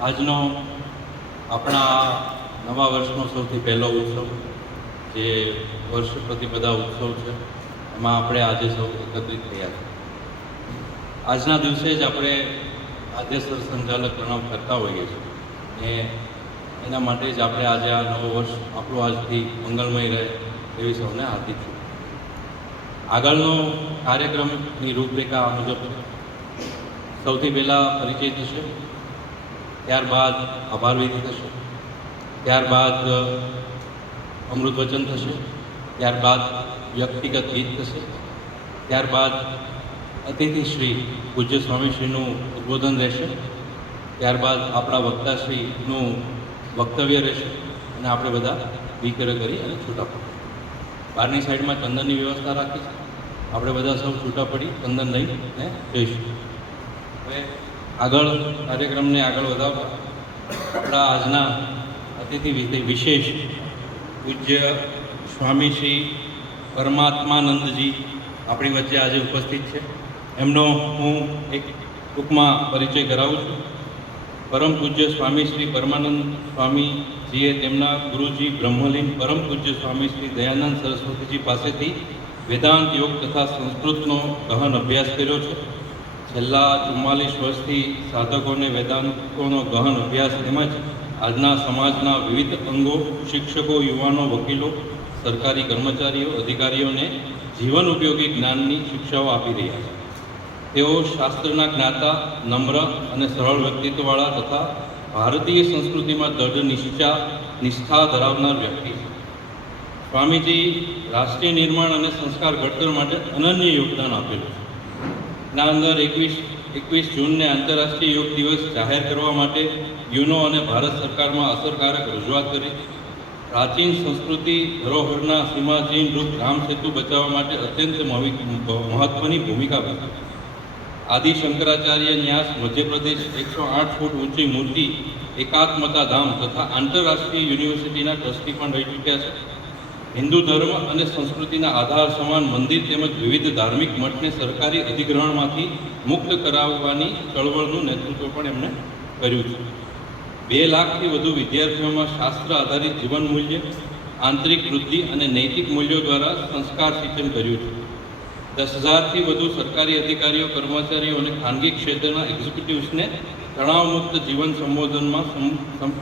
આજનો આપણા નવા વર્ષનો સૌથી પહેલો ઉત્સવ જે વર્ષ પ્રતિપદા ઉત્સવ છે, એમાં આપણે આજે સૌ એકત્રિત થયા છે. આજના દિવસે જ આપણે આદ્યસર સંચાલક પ્રણવ કરતા હોઈએ છીએ એના માટે જ આપણે આજે આ નવો વર્ષ આપણું આજથી મંગલમય રહે એવી સૌને હાર્દિક છું. આગળનો કાર્યક્રમની રૂપરેખા આ મુજબ છે. સૌથી પહેલાં પરિચય થશે, ત્યારબાદ આભાર વિધિ થશે, ત્યારબાદ અમૃત વચન થશે, ત્યારબાદ વ્યક્તિગત ગીત થશે, ત્યારબાદ અતિથિ શ્રી પૂજ્ય સ્વામીશ્રીનું ઉદ્બોધન રહેશે, ત્યારબાદ આપણા વક્તાશ્રીનું વક્તવ્ય રહેશે અને આપણે બધા વિકર કરી અને છૂટા પડીએ. બહારની સાઈડમાં ચંદનની વ્યવસ્થા રાખી છે. આપણે બધા સૌ છૂટા પડી ચંદન લઈને જઈશું. હવે આગળ કાર્યક્રમને આગળ વધાવવા આપણા આજના અતિથિ વિશેષ પૂજ્ય સ્વામી શ્રી પરમાત્માનંદજી આપણી વચ્ચે આજે ઉપસ્થિત છે. એમનો હું એક ટૂંકમાં પરિચય કરાવું છું. પરમ પૂજ્ય સ્વામી શ્રી પરમાનંદ સ્વામીજીએ તેમના ગુરુજી બ્રહ્મલીન પરમ પૂજ્ય સ્વામી શ્રી દયાનંદ સરસ્વતીજી પાસેથી વેદાંત, યોગ તથા સંસ્કૃતનો ગહન અભ્યાસ કર્યો છે. છેલ્લા 44 વર્ષથી સાધકોને વેદાંતોનો ગહન અભ્યાસ તેમજ આજના સમાજના વિવિધ અંગો, શિક્ષકો, યુવાનો, વકીલો, સરકારી કર્મચારીઓ, અધિકારીઓને જીવન ઉપયોગી જ્ઞાનની શિક્ષાઓ આપી રહ્યા છે. તેઓ શાસ્ત્રના જ્ઞાતા, નમ્ર અને સરળ વ્યક્તિત્વવાળા તથા ભારતીય સંસ્કૃતિમાં દૃઢ નિષ્ઠા ધરાવનાર વ્યક્તિ છે. સ્વામીજી રાષ્ટ્રીય નિર્માણ અને સંસ્કાર ઘડતર માટે અનન્ય યોગદાન આપેલું છે. ના અંદર 21 જૂનને આંતરરાષ્ટ્રીય યોગ દિવસ જાહેર કરવા માટે યુનો અને ભારત સરકારમાં અસરકારક રજૂઆત કરી. પ્રાચીન સંસ્કૃતિ ધરોહરના સીમાચીન રૂપ રામ સેતુ બચાવવા માટે અત્યંત મહત્વની ભૂમિકા ભજવી. આદિ શંકરાચાર્ય ન્યાસ મધ્યપ્રદેશ 108 ફૂટ ઊંચી મૂર્તિ એકાત્મતા ધામ તથા આંતરરાષ્ટ્રીય યુનિવર્સિટીના ટ્રસ્ટી પણ રહી ચૂક્યા છે. હિન્દુ ધર્મ અને સંસ્કૃતિના આધાર સમાન મંદિર તેમજ વિવિધ ધાર્મિક મઠને સરકારી અધિગ્રહણમાંથી મુક્ત કરાવવાની ચળવળનું નેતૃત્વ પણ એમણે કર્યું છે. 2 લાખથી વધુ વિદ્યાર્થીઓમાં શાસ્ત્ર આધારિત જીવન મૂલ્ય, આંતરિક વૃદ્ધિ અને નૈતિક મૂલ્યો દ્વારા સંસ્કાર સિંચન કર્યું છે. 10,000થી વધુ સરકારી અધિકારીઓ, કર્મચારીઓ અને ખાનગી ક્ષેત્રના એક્ઝિક્યુટિવ્સને તણાવમુક્ત જીવન સંબોધનમાં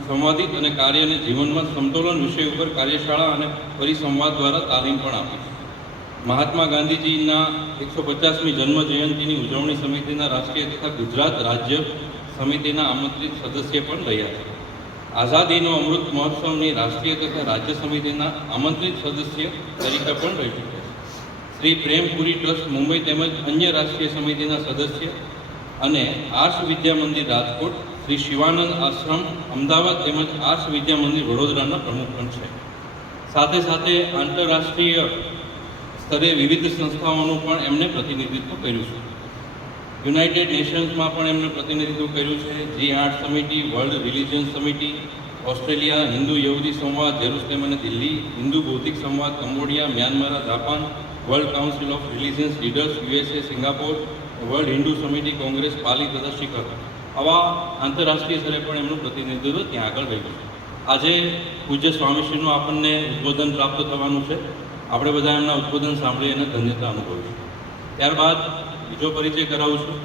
સંવાદિત અને કાર્યને જીવનમાં સમતોલન વિષય ઉપર કાર્યશાળા અને પરિસંવાદ દ્વારા તાલીમ પણ આપી છે. મહાત્મા ગાંધીજીના 150મી જન્મ જયંતિની ઉજવણી સમિતિના રાષ્ટ્રીય તથા ગુજરાત રાજ્ય સમિતિના આમંત્રિત સદસ્ય પણ રહ્યા છે. આઝાદીનો અમૃત મહોત્સવની રાષ્ટ્રીય તથા રાજ્ય સમિતિના આમંત્રિત સદસ્ય તરીકે પણ રહી ચૂક્યા છે. શ્રી પ્રેમપુરી ટ્રસ્ટ મુંબઈ તેમજ અન્ય રાષ્ટ્રીય સમિતિના સદસ્ય અને આર્ષ વિદ્યા મંદિર રાજકોટ, શ્રી શિવાનંદ આશ્રમ અમદાવાદ તેમજ આર્ષ વિદ્યા મંદિર વડોદરાના પ્રમુખ પણ છે. સાથે સાથે આંતરરાષ્ટ્રીય સ્તરે વિવિધ સંસ્થાઓનું પણ એમણે પ્રતિનિધિત્વ કર્યું છે. યુનાઇટેડ નેશન્સમાં પણ એમણે પ્રતિનિધિત્વ કર્યું છે. G8 સમિતિ, વર્લ્ડ રિલિજન સમિતિ, ઓસ્ટ્રેલિયા, હિન્દુ યહૂદી સંવાદ, જેરુસલેમ અને દિલ્હી, હિન્દુ બૌદ્ધિક સંવાદ, Cambodia, Myanmar, Japan, world council of religions leaders, USA, Singapore, world Hindu સમિતિ, કોંગ્રેસ, પાલી તથા શિખર. આવા આંતરરાષ્ટ્રીય સ્તરે પણ એમનું પ્રતિનિધિત્વ ત્યાં આગળ રહ્યું છે. આજે પૂજ્ય સ્વામીશ્રીનું આપણને ઉદ્બોધન પ્રાપ્ત થવાનું છે. આપણે બધા એમના ઉદ્બોધન સાંભળી અને ધન્યતા અનુભવીશું. ત્યારબાદ બીજો પરિચય કરાવું છું.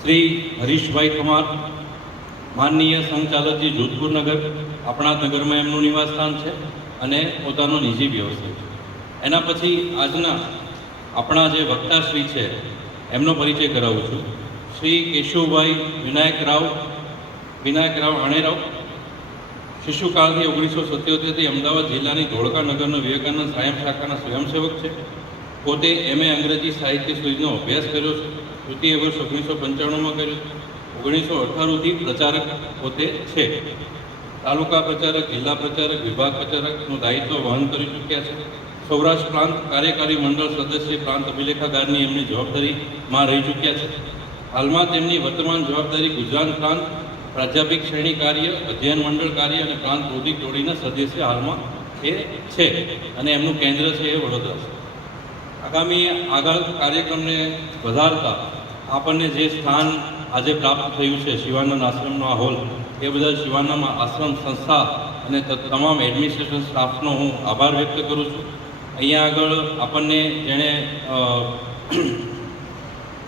શ્રી હરીશભાઈ કુમાર, માનનીય સંચાલકજી, જોધપુર નગર. આપણા નગરમાં એમનું નિવાસસ્થાન છે અને પોતાનો નિજી વ્યવસાય છે. એના પછી આજના આપણા જે વક્તાશ્રી છે એમનો પરિચય કરાવું છું. શ્રી કેશુભાઈ વિનાયકરાવ અણેરાવ, શિશુકાળથી 1977થી અમદાવાદ જિલ્લાની ધોળકા નગરના વિવેકાનંદ સાયમ શાખાના સ્વયંસેવક છે. પોતે MA અંગ્રેજી સાહિત્ય સુધીનો અભ્યાસ કર્યો છે. તૃતીય વર્ષ 1995માં કર્યો છે. 1998થી પ્રચારક પોતે છે. તાલુકા પ્રચારક, જિલ્લા પ્રચારક, વિભાગ પ્રચારકનું દાયિત્વ વહન કરી ચૂક્યા છે. સૌરાષ્ટ્ર પ્રાંત કાર્યકારી મંડળ સદસ્ય, પ્રાંત અભિલેખાગારની એમની જવાબદારીમાં રહી ચૂક્યા છે. હાલમાં તેમની વર્તમાન જવાબદારી ગુજરાત પ્રાંત પ્રાધ્યાપિક શ્રેણી કાર્ય, અધ્યયન મંડળ કાર્ય અને પ્રાંત બૌદ્ધિક જોડીના સદસ્ય હાલમાં એ છે અને એમનું કેન્દ્ર છે એ વડોદરા છે. આગામી આગળ કાર્યક્રમને વધારતા આપણને જે સ્થાન આજે પ્રાપ્ત થયું છે શિવાનંદ આશ્રમનો આ હોલ, એ બદલ શિવાનંદ આશ્રમ સંસ્થા અને તમામ એડમિનિસ્ટ્રેશન સ્ટાફનો હું આભાર વ્યક્ત કરું છું. અહીંયા આગળ આપણને જેણે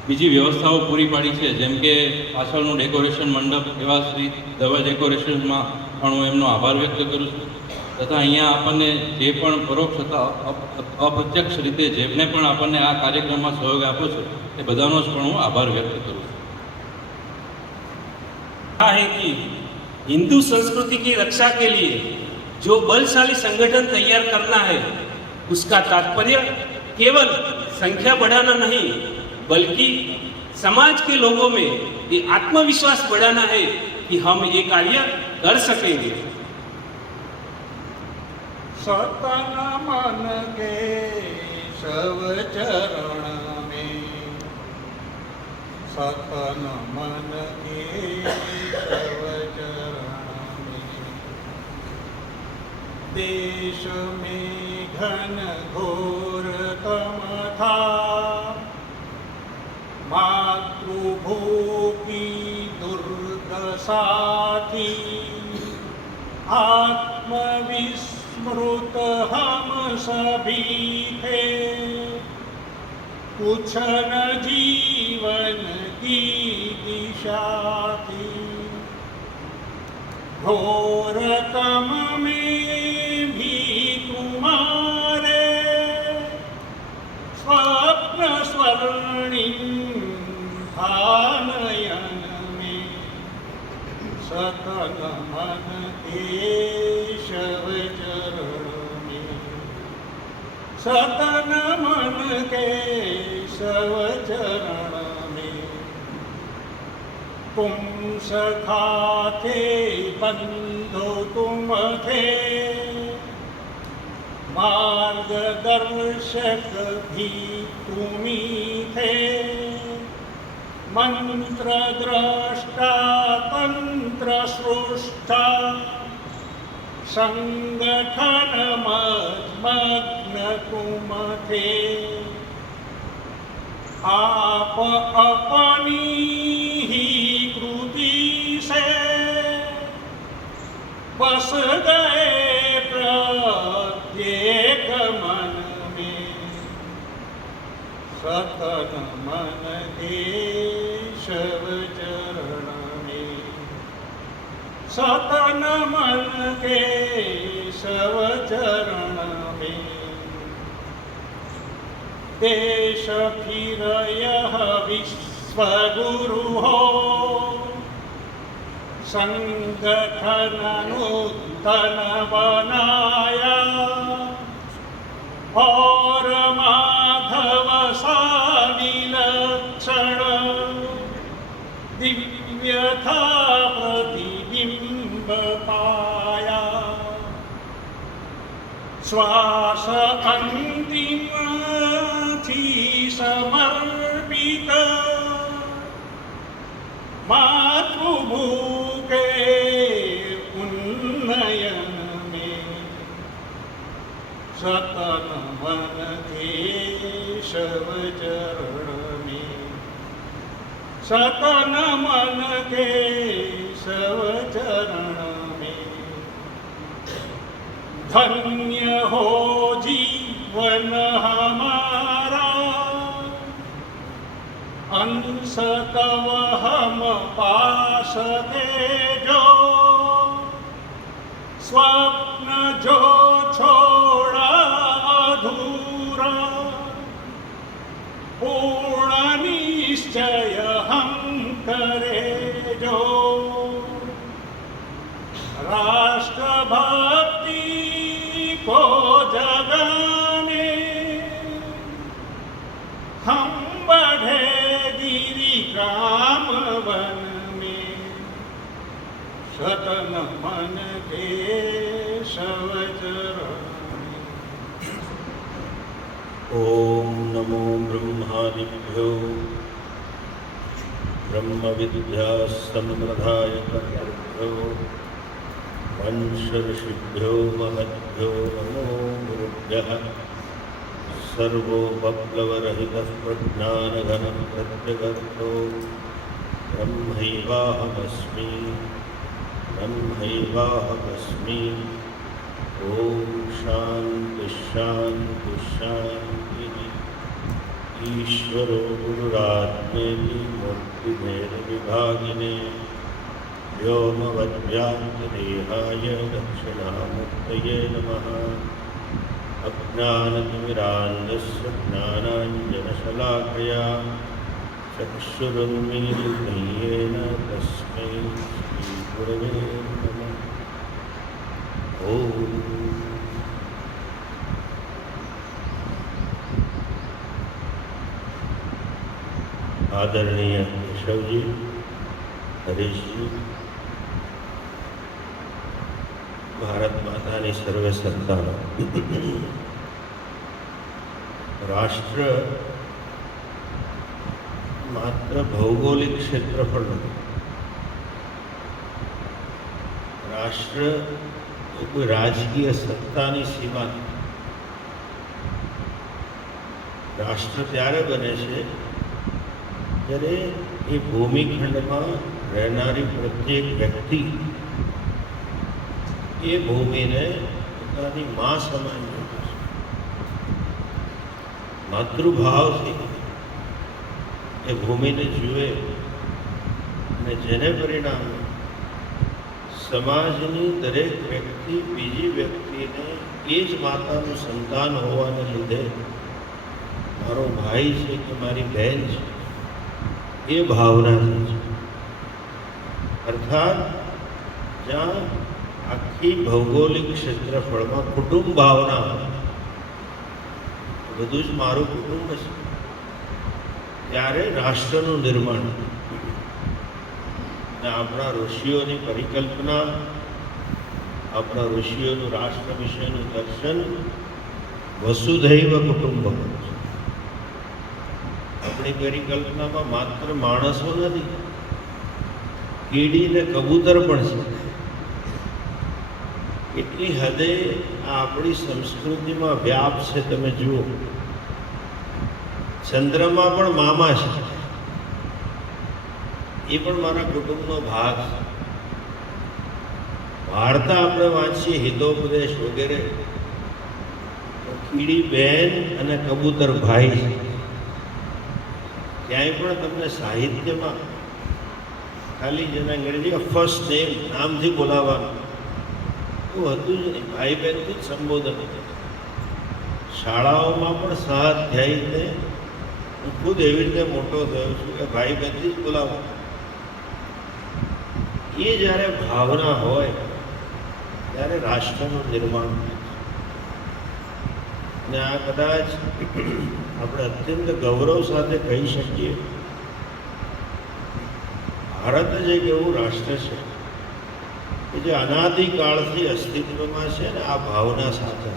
બીજી વ્યવસ્થાઓ પૂરી પાડી છે, જેમ કે પાછળનું ડેકોરેશન મંડપ, એવા શ્રી દવે ડેકોરેશનમાં પણ હું એમનો આભાર વ્યક્ત કરું છું. તથા અહીંયા આપણને જે પણ પરોક્ષ તથા અપ્રત્યક્ષ રીતે જેમને પણ આપણને આ કાર્યક્રમમાં સહયોગ આપ્યો છે એ બધાનો જ પણ હું આભાર વ્યક્ત કરું છું. है कि हिंदू संस्कृति की रक्षा के लिए जो बलशाली संगठन तैयार करना है, उसका तात्पर्य केवल संख्या बढ़ाना नहीं, बल्कि समाज के लोगों में ये आत्मविश्वास बढ़ाना है कि हम ये कार्य कर सकेंगे. सतन मन के शव चरण में, सतन मन के शव चरण में, देश में घन घोर तम था, मातृभू की दुर्दशा थी, आत्मविस्मृत हम सभी थे, कुछ न जीवन की दिशा थी, घोर तम में भी तुम्हारे स्वप्न स्वर्णिम नयन में, सतन मन केशव चरण में, सतन मन केशव चरण में, तुम सखा थे बंधु तुम थे, मार्गदर्शक भी तुम्ही थे, मंत्र द्रष्टा तंत्र सृष्टा, संगठन मग्न तुम थे, आप अपनी ही कृति से बस गए प्रत्येक मन में, सतन मन केशव चरण में, सतन मन केशव चरण में, देश फिर यह विश्व गुरु हो, संगठन नूतन बनाया, और माधव सा विलक्षण दिव्यथा प्रतिबिंब पाया, श्वास अंतिम थी समर्पित, मातृभू के उन्नयन में, सतन मन केशव चरण में, सतन मन केशव चरण में, धन्य हो जीवन हमारा, अंश तव हम पास थे जो, स्वप्न जो छोड़ा अधूरा, पूर्ण निश्चय हम करे जो, राष्ट्र भक्ति को जगाने हम बढ़े गिरी ग्राम वन में, सतन मन केशव चरण में. ओम नमो ब्रह्मादिभ्यो ब्रह्मविद्या संप्रदाय कर्तृभ्यो वंश ऋषिभ्यो महद्भ्यो नमो गुरुभ्यः. सर्वो बप्लवरहितः प्रज्ञानघनः प्रत्यगर्थो ब्रह्मैवाहमस्मि ब्रह्मैवाहमस्मि। ॐ शान्ति शान्ति शान्तिः। ईश्वरो गुरुरात्मेति मूर्तिभेदविभागिने व्योमवद्व्याप्तदेहाय दक्षिणामूर्तये नमः। अज्ञानतिमिरान्धस्य ज्ञानाञ्जनशलाकया चक्षुरुन्मीलितं येन तस्मै श्रीगुरवे नमः। ॐ आदरणीय केशव जी, हरीश जी, भारत माताની સર્વે સંતાનો, રાષ્ટ્ર માત્ર ભૌગોલિક ક્ષેત્રફળ નથી. રાષ્ટ્ર એ કોઈ રાજકીય સત્તાની સીમા નથી. રાષ્ટ્ર ત્યારે બને છે જ્યારે એ ભૂમિખંડમાં રહેનારી પ્રત્યેક વ્યક્તિ એ ભૂમિને પોતાની મા સમાન જુએ છે. માતૃભાવથી એ ભૂમિને જુએ અને જેને પરિણામે સમાજની દરેક વ્યક્તિ બીજી વ્યક્તિને એ જ માતાનું સંતાન હોવાને લીધે મારો ભાઈ છે કે મારી બહેન છે એ ભાવનાથી છે. અર્થાત જ્યાં આખી ભૌગોલિક ક્ષેત્રફળમાં કુટુંબ ભાવના હોય, બધું જ મારું કુટુંબ છે, ત્યારે રાષ્ટ્રનું નિર્માણ. અને આપણા ઋષિઓની પરિકલ્પના, આપણા ઋષિઓનું રાષ્ટ્ર વિશેનું દર્શન વસુધૈવ કુટુંબકમ છે. આપણી પરિકલ્પનામાં માત્ર માણસો નથી, કીડી ને કબૂતર પણ છે. એટલી હદે આ આપણી સંસ્કૃતિમાં વ્યાપ છે. તમે જુઓ, ચંદ્રમાં પણ મામા છે, એ પણ મારા કુટુંબનો ભાગ છે. વાર્તા આપણે વાંચીએ, હિતોપદેશ વગેરે, તો કીડી બહેન અને કબૂતર ભાઈ છે. ક્યાંય પણ તમને સાહિત્યમાં ખાલી જેને અંગ્રેજી ફર્સ્ટ નેમ, નામથી બોલાવવાનું એવું હતું જ નહીં. ભાઈ બહેનથી જ સંબોધન. શાળાઓમાં પણ સહાધ્યાયીને હું ખુદ એવી રીતે મોટો થયો છું કે ભાઈ બહેનથી જ બોલાવવાનું. એ જ્યારે ભાવના હોય ત્યારે રાષ્ટ્રનું નિર્માણ થાય છે. અને આ કદાચ આપણે અત્યંત ગૌરવ સાથે કહી શકીએ, ભારત જ એક એવું રાષ્ટ્ર છે કે જે અનાદિકાળથી અસ્તિત્વમાં છે ને આ ભાવના સાથે.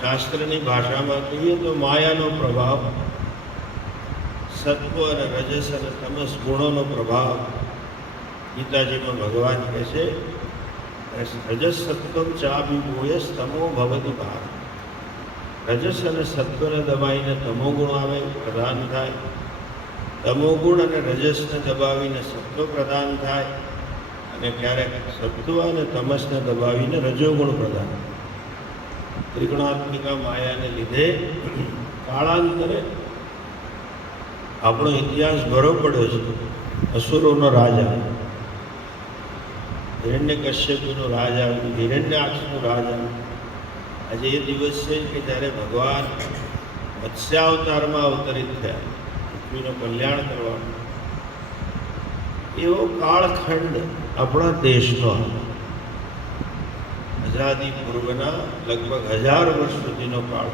શાસ્ત્રની ભાષામાં કહીએ તો માયાનો પ્રભાવ, સત્વ અને રજસ અને તમસ ગુણોનો પ્રભાવ. ગીતાજીમાં ભગવાન કહે છે રજસ સત્વમ ચાભિભૂય તમો ભવતી ભારત. રજસ અને સત્વને દબાવીને તમો ગુણ આવે, પ્રધાન થાય. તમો ગુણ અને રજસને દબાવીને સત્વ પ્રદાન થાય, અને ક્યારેક સત્વ અને તમસને દબાવીને રજોગુણ પ્રદાન થાય. ત્રિગુણાત્મિકા માયાને લીધે કાળાંતરે આપણો ઇતિહાસ ભરો પડ્યો છે. અસુરોનો રાજ આવ્યો, હિરણ્યકશ્યપનું રાજ આવ્યું, હિરણ્યાક્ષનું રાજ આવ્યું. આજે એ દિવસ છે કે જ્યારે ભગવાન મત્સ્યાવતારમાં અવતરિત થયા, પૃથ્વીનું કલ્યાણ કરવાનું. એવો કાળખંડ આપણા દેશનો આઝાદી પૂર્વના લગભગ 1000 વર્ષ સુધીનો કાળ.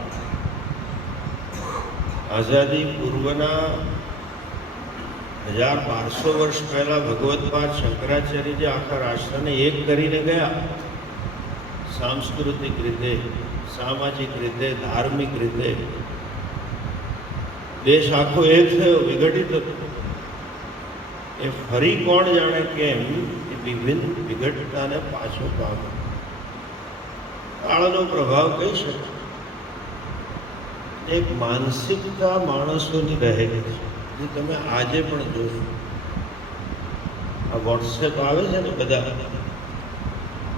આઝાદી પૂર્વના 1200 વર્ષ પહેલાં ભગવત્પાદ શંકરાચાર્ય જે આખા રાષ્ટ્રને એક કરીને ગયા, સાંસ્કૃતિક રીતે, સામાજિક રીતે, ધાર્મિક રીતે દેશ આખો એક થયો, વિઘટિત હતો. એ ફરી કોણ જાણે કેમ એ વિઘટતાને પાછો પામ્યો. કાળનો પ્રભાવ કહી શકાય. એક માનસિકતા માણસોની રહેલી છે જે તમે આજે પણ જોશો. આ વોટ્સએપ આવે છે ને બધા,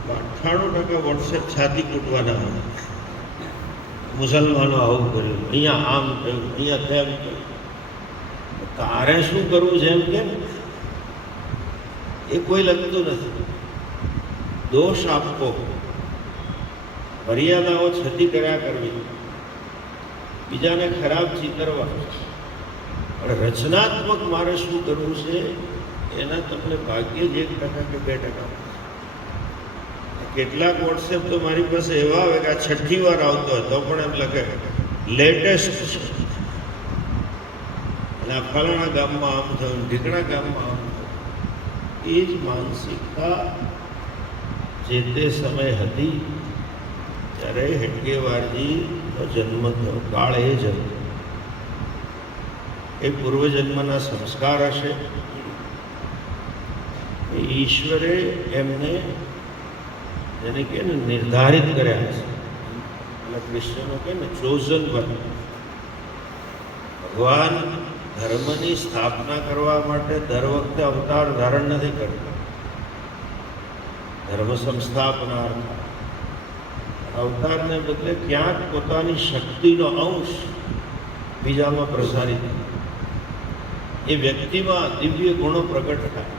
98% વોટ્સએપ છાતી કૂટવાના હોય. મુસલમાનો આવું કર્યું, અહીંયા આમ થયું, અહીંયા તેમ થયું. તારે શું કરવું છે એમ કેમ એ કોઈ લગતું નથી. દોષ આપવો, મર્યાદાઓ છતી કર્યા કરવી, બીજાને ખરાબ ચીતરવા, પણ રચનાત્મક મારે શું કરવું છે એના તમને ભાગ્યે જ 1% કે 2%. કેટલાક વોટ્સએપ તો મારી પાસે એવા આવે કે આ 6ઠ્ઠી વાર આવતો હોય તો પણ એમ લખે લેટેસ્ટ છે, અને આ ફલાણા ગામમાં આમ થયું, ઢીકણા ગામમાં આમ થયું. એ જ માનસિકતા જે તે સમય હતી ત્યારે હેડગેવારજીનો જન્મ થયો. કાળ એ જ હતો. એ પૂર્વજન્મના સંસ્કાર હશે. એ ઈશ્વરે એમને જેને કહે ને નિર્ધારિત કર્યા છે. એટલે ક્રિશ્ચનો કહે ને ચોઝન વન. ભગવાન ધર્મની સ્થાપના કરવા માટે દર વખતે અવતાર ધારણ નથી કરતા. ધર્મ સંસ્થાપનાર્થ અવતારને બદલે ક્યાંક પોતાની શક્તિનો અંશ બીજામાં પ્રસારિત થાય, એ વ્યક્તિમાં દિવ્ય ગુણો પ્રગટ થાય.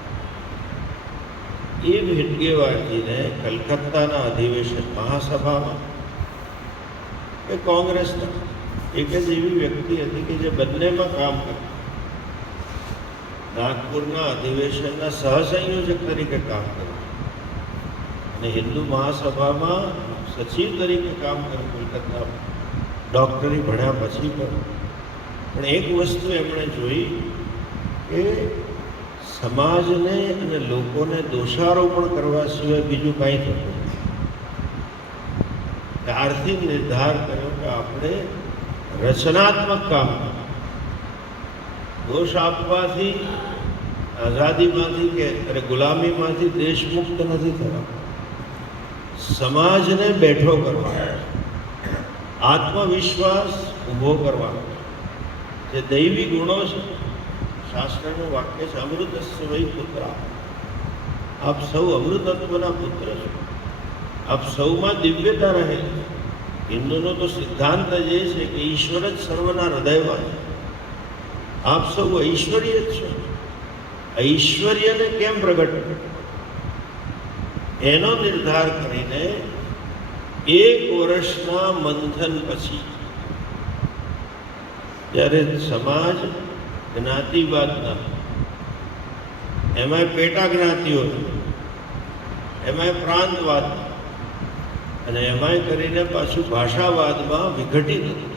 એ હેડગેવારજીને કલકત્તાના અધિવેશન મહાસભામાં એ કોંગ્રેસના એક જ એવી વ્યક્તિ હતી કે જે બંનેમાં કામ કરતી. નાગપુરના અધિવેશનના સહસંયોજક તરીકે કામ કર્યું અને હિન્દુ મહાસભામાં સચિવ તરીકે કામ કર્યું કલકત્તામાં. ડૉક્ટરી ભણ્યા પછી પણ એક વસ્તુ એમણે જોઈ કે સમાજને અને લોકોને દોષારોપણ કરવા સિવાય બીજું કાંઈ થતું નથી. ત્યારથી નિર્ધાર કર્યો કે આપણે રચનાત્મક કામ, દોષ આપવાથી, આઝાદીમાંથી કે ગુલામીમાંથી દેશ મુક્ત નથી થવા. સમાજને બેઠો કરવાનો, આત્મવિશ્વાસ ઊભો કરવાનો, જે દૈવી ગુણો છે. શાસ્ત્રનું વાક્ય છે અમૃતસ્ય વૈ પુત્ર. આપ સૌ અમૃતત્વના પુત્ર છો. આપ સૌમાં દિવ્યતા રહેલી. હિન્દુનો તો સિદ્ધાંત જ એ છે કે ઈશ્વર જ સર્વના હૃદયમાં છે. આપ સૌ ઐશ્વર્ય જ છો. ઐશ્વર્યને કેમ પ્રગટ કરે એનો નિર્ધાર કરીને 1 વર્ષના મંથન પછી જ્યારે સમાજ જ્ઞાતિવાદના, એમાંય પેટા જ્ઞાતિઓ, એમાંય પ્રાંતવાદના, અને એમાંય કરીને પાછું ભાષાવાદમાં વિઘટિત હતું.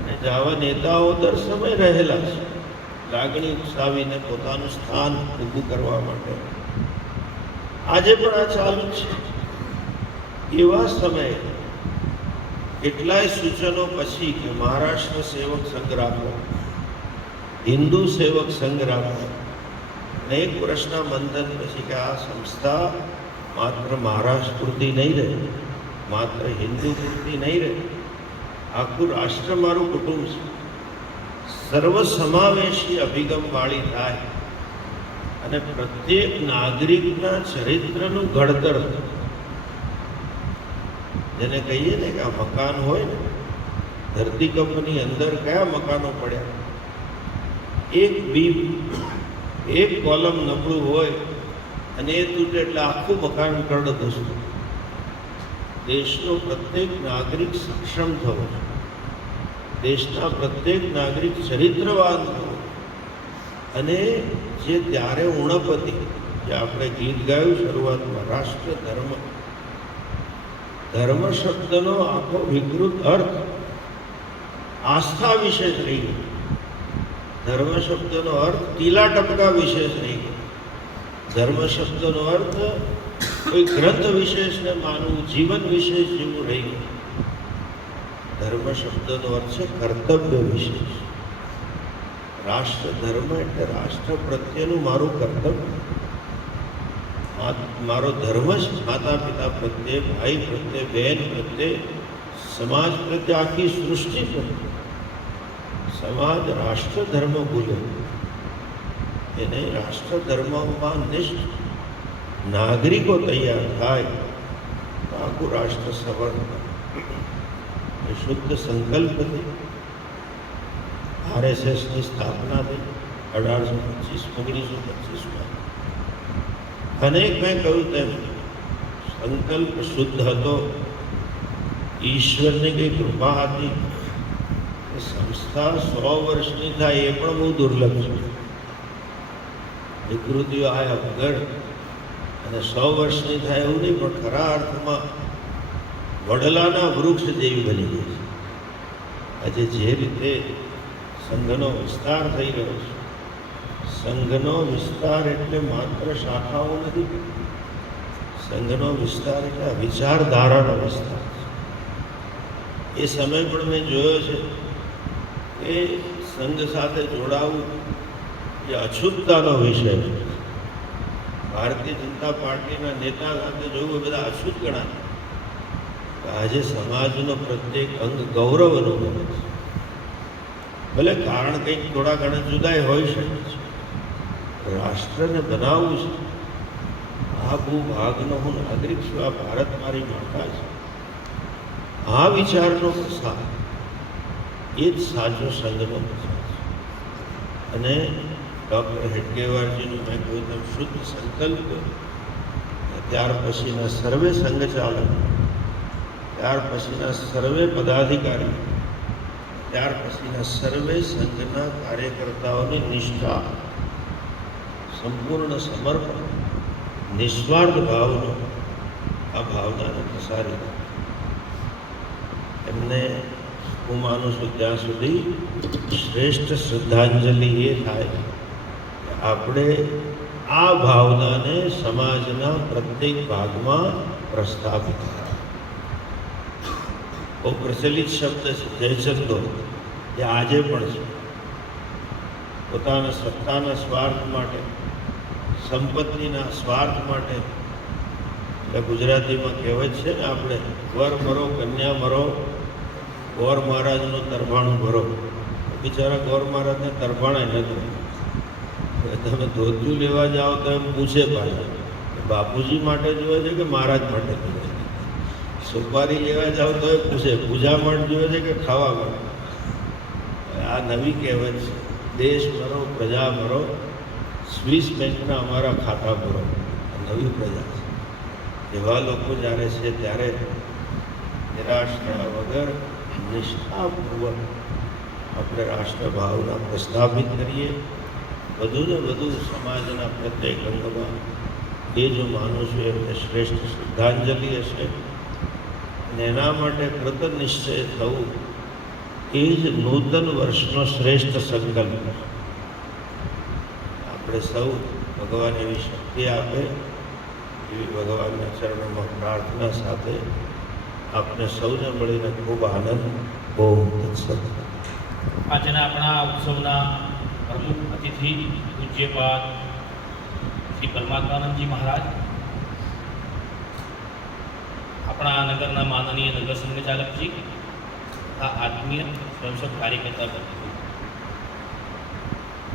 અને આવા નેતાઓ દર સમય રહેલા છે લાગણી ઉકસાવીને પોતાનું સ્થાન ઊભું કરવા માટે. આજે પણ આ ચાલુ છે. એવા સમયે કેટલાય સૂચનો પછી કે મહારાષ્ટ્ર સેવક સંઘ રાખો, હિન્દુ સેવક સંઘ રાખો, અને 1 વર્ષના મંથન પછી કે આ સંસ્થા માત્ર મહારાષ્ટ્ર પૂરતી નહીં રહે, માત્ર હિન્દુ પૂરતી નહીં રહે, આખું રાષ્ટ્ર મારું કુટુંબ છે. સર્વસમાવેશી અભિગમવાળી થાય અને પ્રત્યેક નાગરિકના ચરિત્રનું ઘડતર થાય. જેને કહીએ ને કે આ મકાન હોય ને, ધરતીકંપની અંદર કયા મકાનો પડ્યા, એક બીમ, એક કોલમ નબળું હોય અને એ તૂટે એટલે આખું મકાન કરડધૂસ. દેશનો પ્રત્યેક નાગરિક સક્ષમ થવો, દેશના પ્રત્યેક નાગરિક ચરિત્રવાન થવો. અને જે ત્યારે ઉણપ હતી, જે આપણે ગીત ગાયું શરૂઆતમાં, રાષ્ટ્ર ધર્મ, ધર્મ શબ્દનો આખો વિકૃત અર્થ આસ્થા વિશે જ રહી ગયો. ધર્મ શબ્દનો અર્થ ટીલા ટપકા વિશેષ રહી ગયો. ધર્મ શબ્દનો અર્થ કોઈ ગ્રંથ વિશેષને માનવું, જીવન વિશેષ જેવું રહી ગયું. ધર્મ શબ્દનો અર્થ છે કર્તવ્ય વિશેષ. રાષ્ટ્ર ધર્મ એટલે રાષ્ટ્ર પ્રત્યેનું મારું કર્તવ્ય, મારો ધર્મ જ માતા પિતા પ્રત્યે, ભાઈ પ્રત્યે, બહેન પ્રત્યે, સમાજ પ્રત્યે, આખી સૃષ્ટિ પ્રત્યે. સમાજ રાષ્ટ્ર ધર્મ ભૂલે એને રાષ્ટ્ર ધર્મમાં નિષ્ઠ નાગરિકો તૈયાર થાય તો આખું રાષ્ટ્ર સફળ થાય. એ શુદ્ધ સંકલ્પથી આરએસએસની સ્થાપના થઈ 1825-1925માં. અનેક મેં કહ્યું તેમ સંકલ્પ શુદ્ધ હતો, ઈશ્વરની કઈ કૃપા હતી. સંસ્થા 100 વર્ષની થાય એ પણ બહુ દુર્લભ છે. વિકૃતિઓ આયા વગર અને 100 વર્ષની થાય એવું નહીં, પણ ખરા અર્થમાં વડલાના વૃક્ષ જેવી બની ગઈ છે. આજે જે રીતે સંઘનો વિસ્તાર થઈ રહ્યો છે, સંઘનો વિસ્તાર એટલે માત્ર શાખાઓ નથી, સંઘનો વિસ્તાર એટલે વિચારધારાનો વિસ્તાર છે. એ સમય પણ મેં જોયો છે કે સંઘ સાથે જોડાવું એ અછૂતતાનો વિષય છે. ભારતીય જનતા પાર્ટીના નેતા સાથે જોવું એ બધા અછૂત ગણાય. આજે સમાજનો પ્રત્યેક અંગ ગૌરવ અનુભવે છે. ભલે કારણ કંઈક થોડા ઘણા જુદાય હોઈ શકે છે. રાષ્ટ્રને બનાવવું છે. આ ભૂભાગનો હું નાગરિક છું, આ ભારત મારી માતા છે. આ વિચારનો પ્રસાર એ જ સાચો સંઘનો પ્રસાર છે. અને ડૉક્ટર હેડગેવારજીનું મેં કહ્યું તેમ શુદ્ધ સંકલ્પ, ત્યાર પછીના સર્વે સંઘચાલક, ત્યાર પછીના સર્વે પદાધિકારી, ત્યાર પછીના સર્વે સંઘના કાર્યકર્તાઓની નિષ્ઠા, સંપૂર્ણ સમર્પણ, નિસ્વાર્થ ભાવનો આ ભાવનાને પ્રસારી. એમને હું માનું છું ત્યાં સુધી શ્રેષ્ઠ શ્રદ્ધાંજલિ એ થાય કે આપણે આ ભાવનાને સમાજના પ્રત્યેક ભાગમાં પ્રસ્થાપિત કરીએ. બહુ પ્રચલિત શબ્દ છે જયચંદો, એ આજે પણ છે. પોતાના સત્તાના સ્વાર્થ માટે, સંપત્તિના સ્વાર્થ માટે, એટલે ગુજરાતીમાં કહેવત છે ને આપણે, વર મરો કન્યા મરો, ગોર મહારાજનું તરભાણું ભરો. બિચારા ગોર મહારાજને તરભાણા નથી. તમે ધોતિયું લેવા જાઓ તો એમ પૂછે પાછા બાપુજી માટે જોઈએ છે કે મહારાજ માટે જોઈએ છે. સુપારી લેવા જાઓ તો એ પૂછે પૂજા માટે જોઈએ છે કે ખાવા માટે. આ નવી કહેવત છે, દેશ મરો પ્રજા મરો, સ્વિસ બેંકના અમારા ખાતા ભરો. નવી પ્રજા છે. એવા લોકો જ્યારે છે ત્યારે નિરાશ થયા વગર નિષ્ઠાપૂર્વક આપણે રાષ્ટ્રભાવના પ્રસ્થાપિત કરીએ. વધુ ને વધુ સમાજના પ્રત્યેક અંગમાં એ જો માનું છું એમને શ્રેષ્ઠ શ્રદ્ધાંજલિ હશે. અને એના માટે કૃત નિશ્ચય થવું એ જ નૂતન વર્ષનો શ્રેષ્ઠ સંકલ્પ. આપણે સૌ ભગવાન એવી શક્તિ આપે એવી ભગવાનના ચરણોમાં પ્રાર્થના સાથે આપને સૌને મળીને ખૂબ આનંદ. ઓમ તત્સત. આજના આપણા ઉત્સવના પ્રમુખ અતિથિ પૂજ્યપાદ શ્રી પરમાત્માનંદજી મહારાજ, આપણા નગરના માનનીય નગર સંઘચાલકજી, આ આત્મીય સ્વયંસેવક કાર્યકર્તા બંધુ,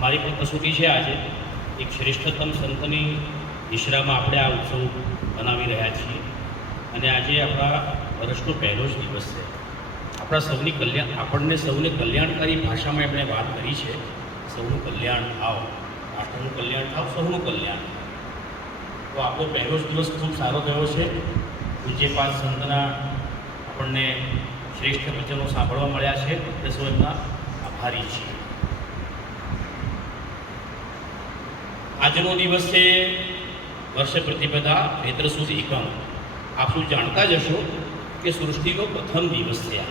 મારી પણ કસોટી છે. આજે એક શ્રેષ્ઠતમ સંતની ઈશરામાં આપણે આ ઉત્સવ મનાવી રહ્યા છીએ. અને આજે આપણા વર્ષનો પહેલો જ દિવસ છે. આપણા સૌની આપણને સૌને કલ્યાણકારી ભાષામાં એમણે વાત કરી છે, સૌનું કલ્યાણ થાવ, રાષ્ટ્રનું કલ્યાણ થાવ, સૌનું કલ્યાણ. તો આપણો પહેલો જ દિવસ ખૂબ સારો થયો છે. પૂજ્યપાદ સંતના આપણને શ્રેષ્ઠ વચનો સાંભળવા મળ્યા છે. આપણે સૌ એમના આભારી છીએ. આજનો દિવસ છે વર્ષ પ્રતિપદા ચૈત્ર સુદ એકમ. આપ શું જાણતા જ હશો કે સૃષ્ટિનો પ્રથમ દિવસ છે. આ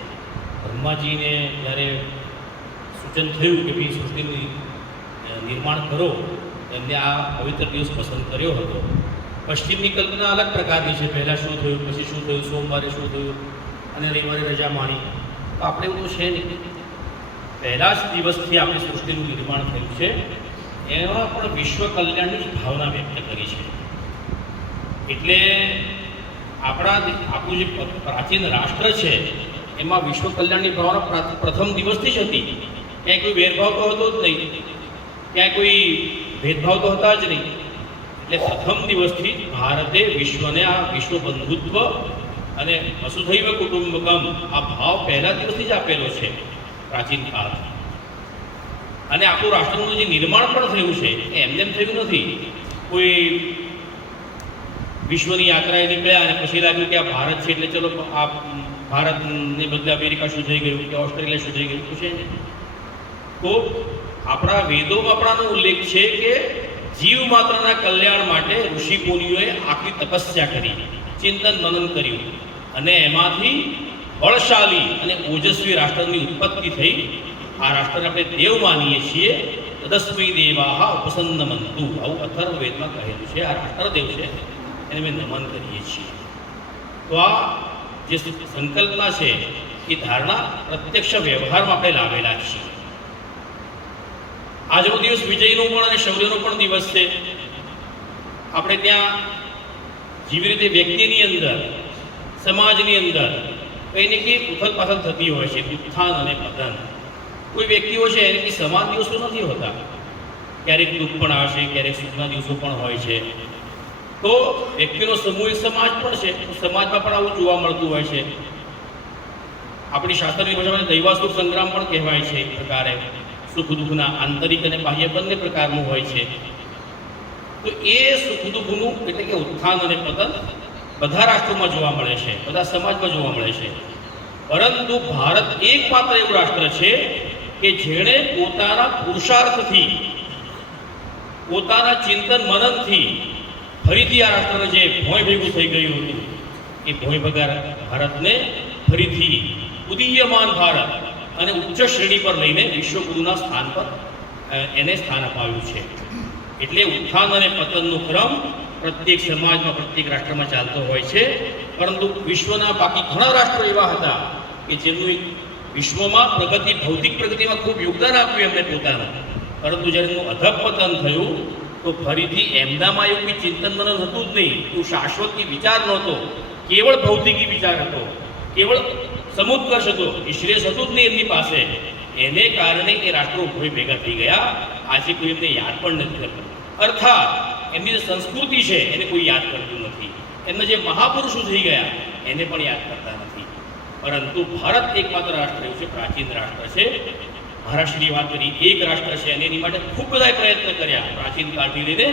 બ્રહ્માજીને જ્યારે સૂચન થયું કે ભાઈ સૃષ્ટિનું નિર્માણ કરો, એમને આ પવિત્ર દિવસ પસંદ કર્યો હતો. પશ્ચિમની કલ્પના અલગ પ્રકારની છે. પહેલાં શું થયું, પછી શું થયું, સોમવારે શું થયું અને રવિવારે રજા માણી. તો આપણે એવું તો છે નહીં. પહેલા જ દિવસથી આપણી સૃષ્ટિનું નિર્માણ થયું છે. એમાં પણ વિશ્વ કલ્યાણની જ ભાવના વ્યક્ત કરી છે. એટલે આપણું જે પ્રાચીન રાષ્ટ્ર છે એમાં વિશ્વ કલ્યાણની ભાવના પ્રથમ દિવસથી જ હતી. ક્યાંય કોઈ ભેદભાવ તો હતો જ નહીં, ક્યાંય કોઈ ભેદભાવ તો હતા જ નહીં. એટલે પ્રથમ દિવસથી ભારતે વિશ્વને આ વિશ્વ બંધુત્વ અને વસુધૈવ કુટુંબકમ આ ભાવ પહેલા દિવસથી જ આપેલો છે પ્રાચીન કાળ. અને આપણું રાષ્ટ્રનું જે નિર્માણ પણ થયું છે એ એમ જેમ થયું નથી. કોઈ વિશ્વની યાત્રાએ નીકળ્યા અને પછી લાગ્યું કે આ ભારત છે એટલે ચલો આ ભારતને બદલે અમેરિકા શું થઈ ગયું કે ઓસ્ટ્રેલિયા શું થઈ ગયું, તો છે ને. તો આપણા વેદોમાં પણ આનો ઉલ્લેખ છે કે જીવ માત્રના કલ્યાણ માટે ઋષિ મુનિઓએ આખી તપસ્યા કરી, ચિંતન મનન કર્યું અને એમાંથી બળશાલી અને ઓજસ્વી રાષ્ટ્રની ઉત્પત્તિ થઈ. આ રાષ્ટ્રને આપણે દેવ માનીએ છીએ. તદસ્મૈ દેવાહ ઉપસન્નમંતુ, આવું અથર્વવેદમાં કહેલું છે. આ રાષ્ટ્રદેવ છે, એને અમે નમન કરીએ છીએ. તો આ જે સંકલ્પના છે એ ધારણા પ્રત્યક્ષ વ્યવહારમાં આપણે લાવેલા છીએ. આજનો દિવસ વિજયનો પણ અને શૌર્યનો પણ દિવસ છે. આપણે ત્યાં જેવી રીતે વ્યક્તિની અંદર, સમાજની અંદર કંઈ ને કંઈ ઉથલ પાથલ થતી હોય છે, ઉત્થાન અને પતન. કોઈ વ્યક્તિઓ છે એને કંઈ સમાન દિવસો નથી હોતા. ક્યારેક દુઃખ પણ આવે છે, ક્યારેક સુખના દિવસો પણ હોય છે. તો વ્યક્તિનો સમૂહ સમાજ પણ છે, સમાજમાં પણ આવું જોવા મળતું હોય છે. આપણી શાસ્ત્રની ભાષામાં દૈવાસુર સંગ્રામ પણ કહેવાય છે. એક પ્રકારે સુખ દુઃખના આંતરિક અને બાહ્ય બંને પ્રકારનું હોય છે. તો એ સુખ દુઃખનું એટલે કે ઉત્થાન અને પતન બધા રાષ્ટ્રોમાં જોવા મળે છે, બધા સમાજમાં જોવા મળે છે. પરંતુ ભારત એકમાત્ર એવું રાષ્ટ્ર છે કે જેણે પોતાના પુરુષાર્થથી, પોતાના ચિંતન મનનથી ફરીથી આ રાષ્ટ્રને જે ભોંય ભેગું થઈ ગયું હતું એ ભોંય ભગા ભારતને ફરીથી ઉદીયમાન ભારત અને ઉચ્ચ શ્રેણી પર લઈને વિશ્વગુરુના સ્થાન પર એને સ્થાન અપાવ્યું છે. એટલે ઉત્થાન અને પતનનો ક્રમ પ્રત્યેક સમાજમાં, પ્રત્યેક રાષ્ટ્રમાં ચાલતો હોય છે. પરંતુ વિશ્વના બાકી ઘણા રાષ્ટ્રો એવા હતા કે જેમનું વિશ્વમાં પ્રગતિ, ભૌતિક પ્રગતિમાં ખૂબ યોગદાન આપ્યું એમને પોતાનું. પરંતુ જ્યારે એનું અધઃપતન થયું તો ફરીથી એમનામાં એવું કોઈ ચિંતન મનન હતું જ નહીં. એવું શાશ્વતી વિચાર નહોતો, કેવળ ભૌતિકી વિચાર હતો, કેવળ સમુત્કર્ષ હતો, ઈશ્વરેશ હતું જ નહીં એમની પાસે. એને કારણે એ રાષ્ટ્રો ભોય ભેગા થઈ ગયા. આજે કોઈ એમને યાદ પણ નથી કરતું. અર્થાત એમની જે સંસ્કૃતિ છે એને કોઈ યાદ કરતું નથી. એમના જે મહાપુરુષો થઈ ગયા એને પણ યાદ કરતા નથી. પરંતુ ભારત એકમાત્ર રાષ્ટ્ર એવું છે, પ્રાચીન રાષ્ટ્ર છે. મહારાષ્ટ્રની વાત કરી, એક રાષ્ટ્ર છે અને એની માટે ખૂબ બધા પ્રયત્ન કર્યા પ્રાચીન કાળથી લઈને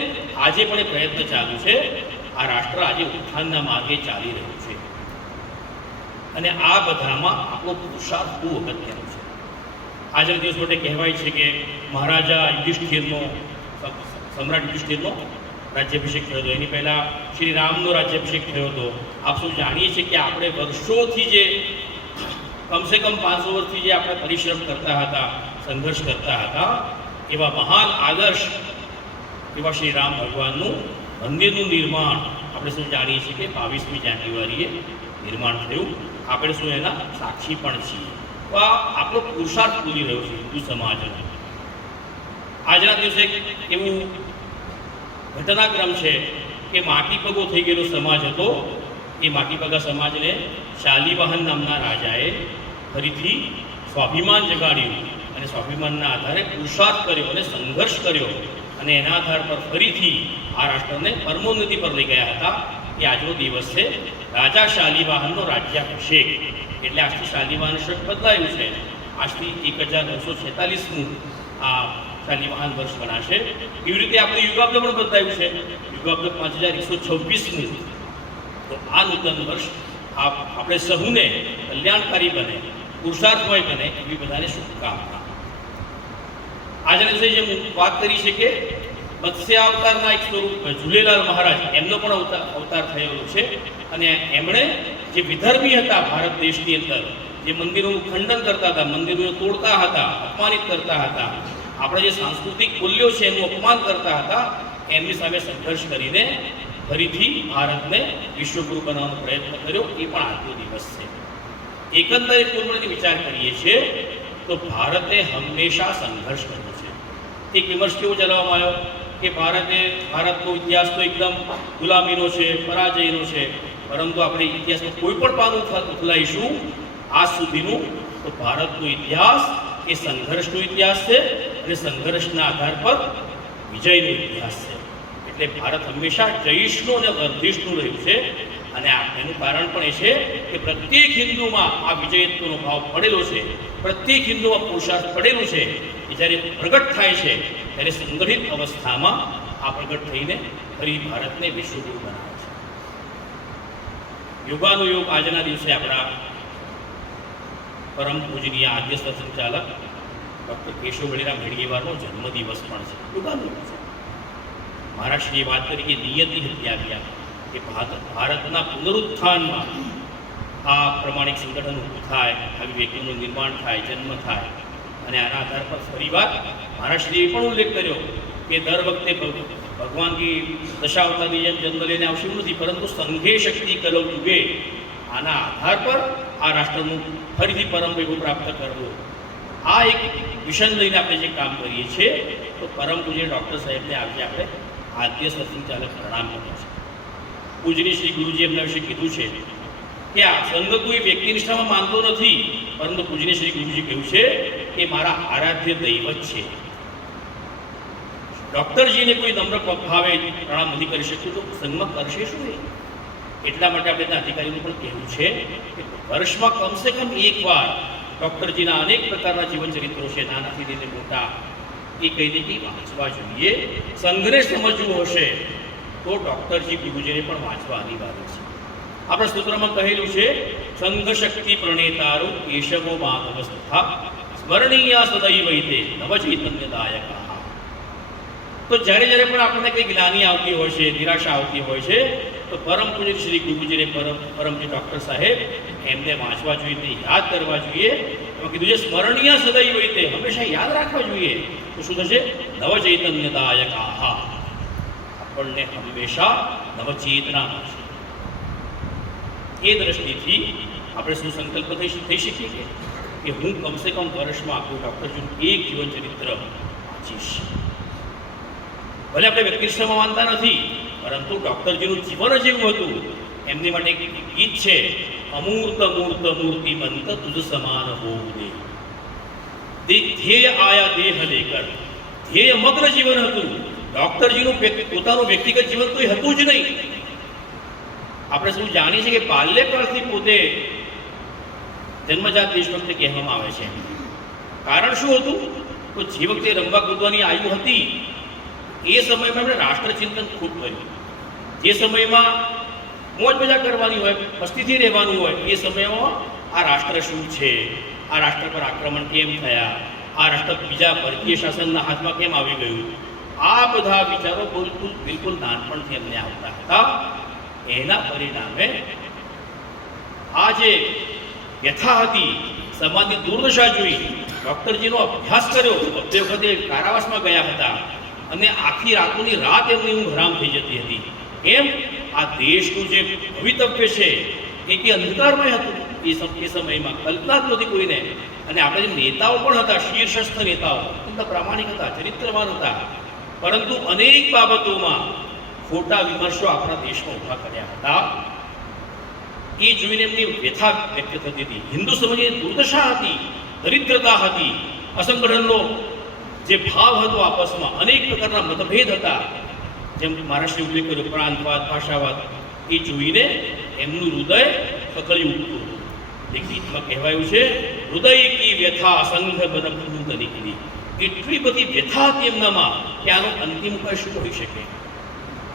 આજે પણ એ પ્રયત્ન ચાલુ છે. આ રાષ્ટ્ર આજે ઉત્થાનના માર્ગે ચાલી રહ્યું છે. અને આ બધામાં આપણો પુરુષાર્થ બહુ અગત્યનો છે. આજના દિવસ માટે કહેવાય છે કે મહારાજા યુધિષ્ઠિરનો, સમ્રાટ યુધિષ્ઠિરનો રાજ્યાભિષેક થયો હતો. એની પહેલાં શ્રી રામનો રાજ્યાભિષેક થયો હતો. આપ સૌ જાણીએ છીએ કે આપણે વર્ષોથી જે કમસે કમ 500 વર્ષથી જે આપણે પરિશ્રમ કરતા હતા, સંઘર્ષ કરતા હતા, એવા મહાન આદર્શ એવા શ્રી રામ ભગવાનનું મંદિરનું નિર્માણ આપણે સૌ જાણીએ છીએ કે 22મી જાન્યુઆરીએ નિર્માણ થયું. આપણે શું એના સાક્ષી પણ છીએ. તો આ આપણો પુરુષાર્થ પૂરી રહ્યો છે હિન્દુ સમાજનો. આજના દિવસે એવું ઘટનાક્રમ છે કે માટી પગો થઈ ગયેલો સમાજ હતો. એ માટી પગા સમાજને શાલિવાહન નામના રાજાએ ફરીથી સ્વાભિમાન જગાડ્યું અને સ્વાભિમાનના આધારે પુરુષાર્થ કર્યો અને સંઘર્ષ કર્યો અને એના આધાર પર ફરીથી આ રાષ્ટ્રને પરમોન્નતિ પર લઈ ગયા હતા. એ આજનો દિવસ છે રાજા શાલિવાહનનો રાજ્યાભિષેક. એટલે આજથી શાલિવાહન શક બદલાયું છે. આજથી 1946મું આ શાલિવાહન વર્ષ બનાશે. એવી રીતે આપણું યુગાબ્દ પણ બદલાયું છે. યુગાબ્દ 5126મું. તો આ નૂતન વર્ષ આપણે સહુને કલ્યાણકારી બને, પુરુષાર્થમય બને એવી બધાને શુભકામના. આજના દિવસે જે વાત કરી છે કે મત્સ્ય અવતારના એક સ્વરૂપ ઝૂલેલાલ મહારાજ, એમનો પણ અવતાર થયેલો છે. અને એમણે જે વિધર્મી હતા ભારત દેશની અંદર, જે મંદિરોનું ખંડન કરતા હતા, મંદિરોને તોડતા હતા, અપમાનિત કરતા હતા, આપણા જે સાંસ્કૃતિક મૂલ્યો છે એનું અપમાન કરતા હતા, એમની સામે સંઘર્ષ કરીને ફરીથી ભારતને વિશ્વગુરુ બનાવવાનો પ્રયત્ન કર્યો. એ પણ આજનો દિવસ છે. એકંદરે પૂર્ણથી વિચાર કરીએ છીએ તો ભારતે હંમેશા સંઘર્ષ કર્યો છે. એક વિમર્શ કેવો ચલાવવામાં આવ્યો કે ભારતનો ઇતિહાસ તો એકદમ ગુલામીનો છે, પરાજયનો છે. પરંતુ આપણે ઇતિહાસમાં કોઈ પણ પાનું ઉથલાઈશું આજ સુધીનું, તો ભારતનો ઇતિહાસ એ સંઘર્ષનો ઇતિહાસ છે અને સંઘર્ષના આધાર પર વિજયનો ઇતિહાસ છે. એટલે ભારત હંમેશા જયીશનું અને વર્ધિષ્ણું રહ્યું છે. અને એનું કારણ પણ એ છે કે પ્રત્યેક હિન્દુમાં આ વિજયત્વનો ભાવ પડેલો છે, પ્રત્યેક હિન્દુમાં પુરુષાર્થ પડેલું છે. એ જ્યારે પ્રગટ થાય છે ત્યારે સંગઠિત અવસ્થામાં આ પ્રગટ થઈને ફરી ભારતને વિશ્વગુરુ બનાવે છે. યોગાનુયોગ આજના દિવસે આપણા પરમ પૂજનીય આદ્ય સંચાલક ડૉક્ટર કેશવ બળીરામ હેડગેવારનો જન્મદિવસ પણ છે. યોગાનુયોગ છે. મહારાષ્ટ્રીય વાત કરી કે નિયતિ હત્યાવ્યા કે ભારતના પુનરુત્થાનમાં આ પ્રમાણિક સંગઠન ઊભું થાય, આવી વ્યક્તિનું નિર્માણ થાય, જન્મ થાય. અને આના આધાર પર ફરીવાર મહારાષ્ટ્રીએ પણ ઉલ્લેખ કર્યો કે દર વખતે ભગવાન કી દશાવતારની જેમ જન્મ લઈને આવશે એવું નથી, પરંતુ સંઘે શક્તિ કલૌ યુગે આના આધાર પર આ રાષ્ટ્રનું ફરીથી પરમ વૈભવ પ્રાપ્ત કરવું, આ એક મિશન લઈને આપણે જે કામ કરીએ છીએ. તો પરમ પૂજ્ય ડૉક્ટર સાહેબને આજે આપણે આદ્ય સંચાલક પ્રણામ કરીએ છીએ. પૂજની શ્રી ગુરુજી એમના વિશે કીધું છે કે આ સંઘ કોઈ વ્યક્તિનિષ્ઠામાં માનતો નથી, પરંતુ પૂજની શ્રી ગુરુજી કહ્યું છે કે મારા આરાધ્ય દૈવત છે. ડૉક્ટરજીને કોઈ નમ્ર ભાવે પ્રણામ નથી કરી શકતું તો સંઘમાં કરશે શું? એટલા માટે આપણે અધિકારીનું પણ કહેવું છે કે વર્ષમાં કમસે કમ એકવાર ડૉક્ટરજીના અનેક પ્રકારના જીવન ચરિત્રો છે, નાનાથી લઈને મોટા, એ કઈ ને કંઈ વાંચવા જોઈએ. સંઘને સમજવું હશે તો ડૉક્ટરજી ગુરુજીને પણ વાંચવા અનિવાર્ય છે. આપણા સૂત્રમાં કહેલું છે સંઘ શક્તિ પ્રણેતારો કેશવો માધવ તથા સ્મરણીય સદૈવ તે નવચૈતન્યદાયક. તો જ્યારે જ્યારે પણ આપણને કંઈ જ્ઞાની આવતી હોય છે, નિરાશા આવતી હોય છે, તો પરમ પૂજ્ય શ્રી ગુરુજીને પરમજી ડૉક્ટર સાહેબ એમને વાંચવા જોઈએ, યાદ કરવા જોઈએ. એમાં કીધું છે સ્મરણીય સદૈવ તે, હંમેશા યાદ રાખવા જોઈએ. તો શું થશે? નવચૈતન્યદાયક. આપણને હંમેશા નવચેતના મળશે. એ દ્રષ્ટિથી આપણે શું સંકલ્પ થઈ શકીએ કે હું કમસે કમ વર્ષમાં આપણું ડૉક્ટરજીનું એક જીવન ચરિત્ર વાંચીશ. ભલે આપણે વ્યક્તિષ્ઠમાં માનતા નથી, પરંતુ ડૉક્ટરજીનું જીવન જ એવું હતું. એમની માટે એક ગીત છે, અમૂર્ત મૂર્ત મૂર્તિમંત તુજ સમાન હોવું દે, ધ્યેય આયા દેહ લેકર. ધ્યેય મગ્ન જીવન હતું. ડૉક્ટરજીનું પોતાનું વ્યક્તિગત જીવન કોઈ હતું જ નહીં. આપણે શું જાણીએ છીએ કે બાલ્યકાળથી પોતે જન્મજાત દેશભક્ત કહેવામાં આવે છે. કારણ શું હતું? તો જે વખતે રમવા કૂદવાની આયુ હતી એ સમયમાં એમણે રાષ્ટ્રચિંતન ખૂબ કર્યું. જે સમયમાં મોજ મજા કરવાની હોય, મસ્તીથી રહેવાનું હોય, એ સમયમાં આ રાષ્ટ્ર શું છે, આ રાષ્ટ્ર પર આક્રમણ કેમ થયા, આ રાષ્ટ્ર બીજા ભારતીય શાસનના હાથમાં કેમ આવી ગયું, આ બધા વિચારો બિલકુલ નાનપણથી એમને આવતા હતા. એના પરિણામે આ જે વ્યથા હતી, સમાજની દુર્દશા જોઈ, ડૉક્ટરજીનો અભ્યાસ કર્યો. તે વખતે કારાવાસમાં ગયા હતા અને આખી રાતોની રાત એમની ઊંઘ હરામ થઈ જતી હતી. એમ આ દેશનું જે ભવિતવ્ય છે એ અંધકારમય હતું. એ સમયમાં કલ્પના જ નહોતી કોઈને. અને આપણે જે નેતાઓ પણ હતા, શીર્ષસ્થ નેતાઓ, એટલા પ્રામાણિક હતા, ચરિત્રવાન હતા, પરંતુ અનેક બાબતોમાં ખોટા વિમર્શો આપણા દેશમાં ઊભા કર્યા હતા. એ જોઈને એમની વ્યથા વ્યક્ત થતી હતી. હિન્દુ સમાજની દુર્દશા હતી, દરિદ્રતા હતી, અસંગઠનનો જે ભાવ હતો આપસમાં, અનેક પ્રકારના મતભેદ હતા. જેમ મહારાષ્ટ્રીય ઉલ્લેખ કર્યો, પ્રાંતવાદ, ભાષાવાદ, એ જોઈને એમનું હૃદય કકળી ઉઠતું હતું. એક ગીતમાં કહેવાયું છે, હૃદય કી વ્યથા સંઘ બનભૂત નીકળી. એટલી બધી વ્યથા હતી એમનામાં કે આનો અંતિમ ઉપાય શું હોઈ શકે.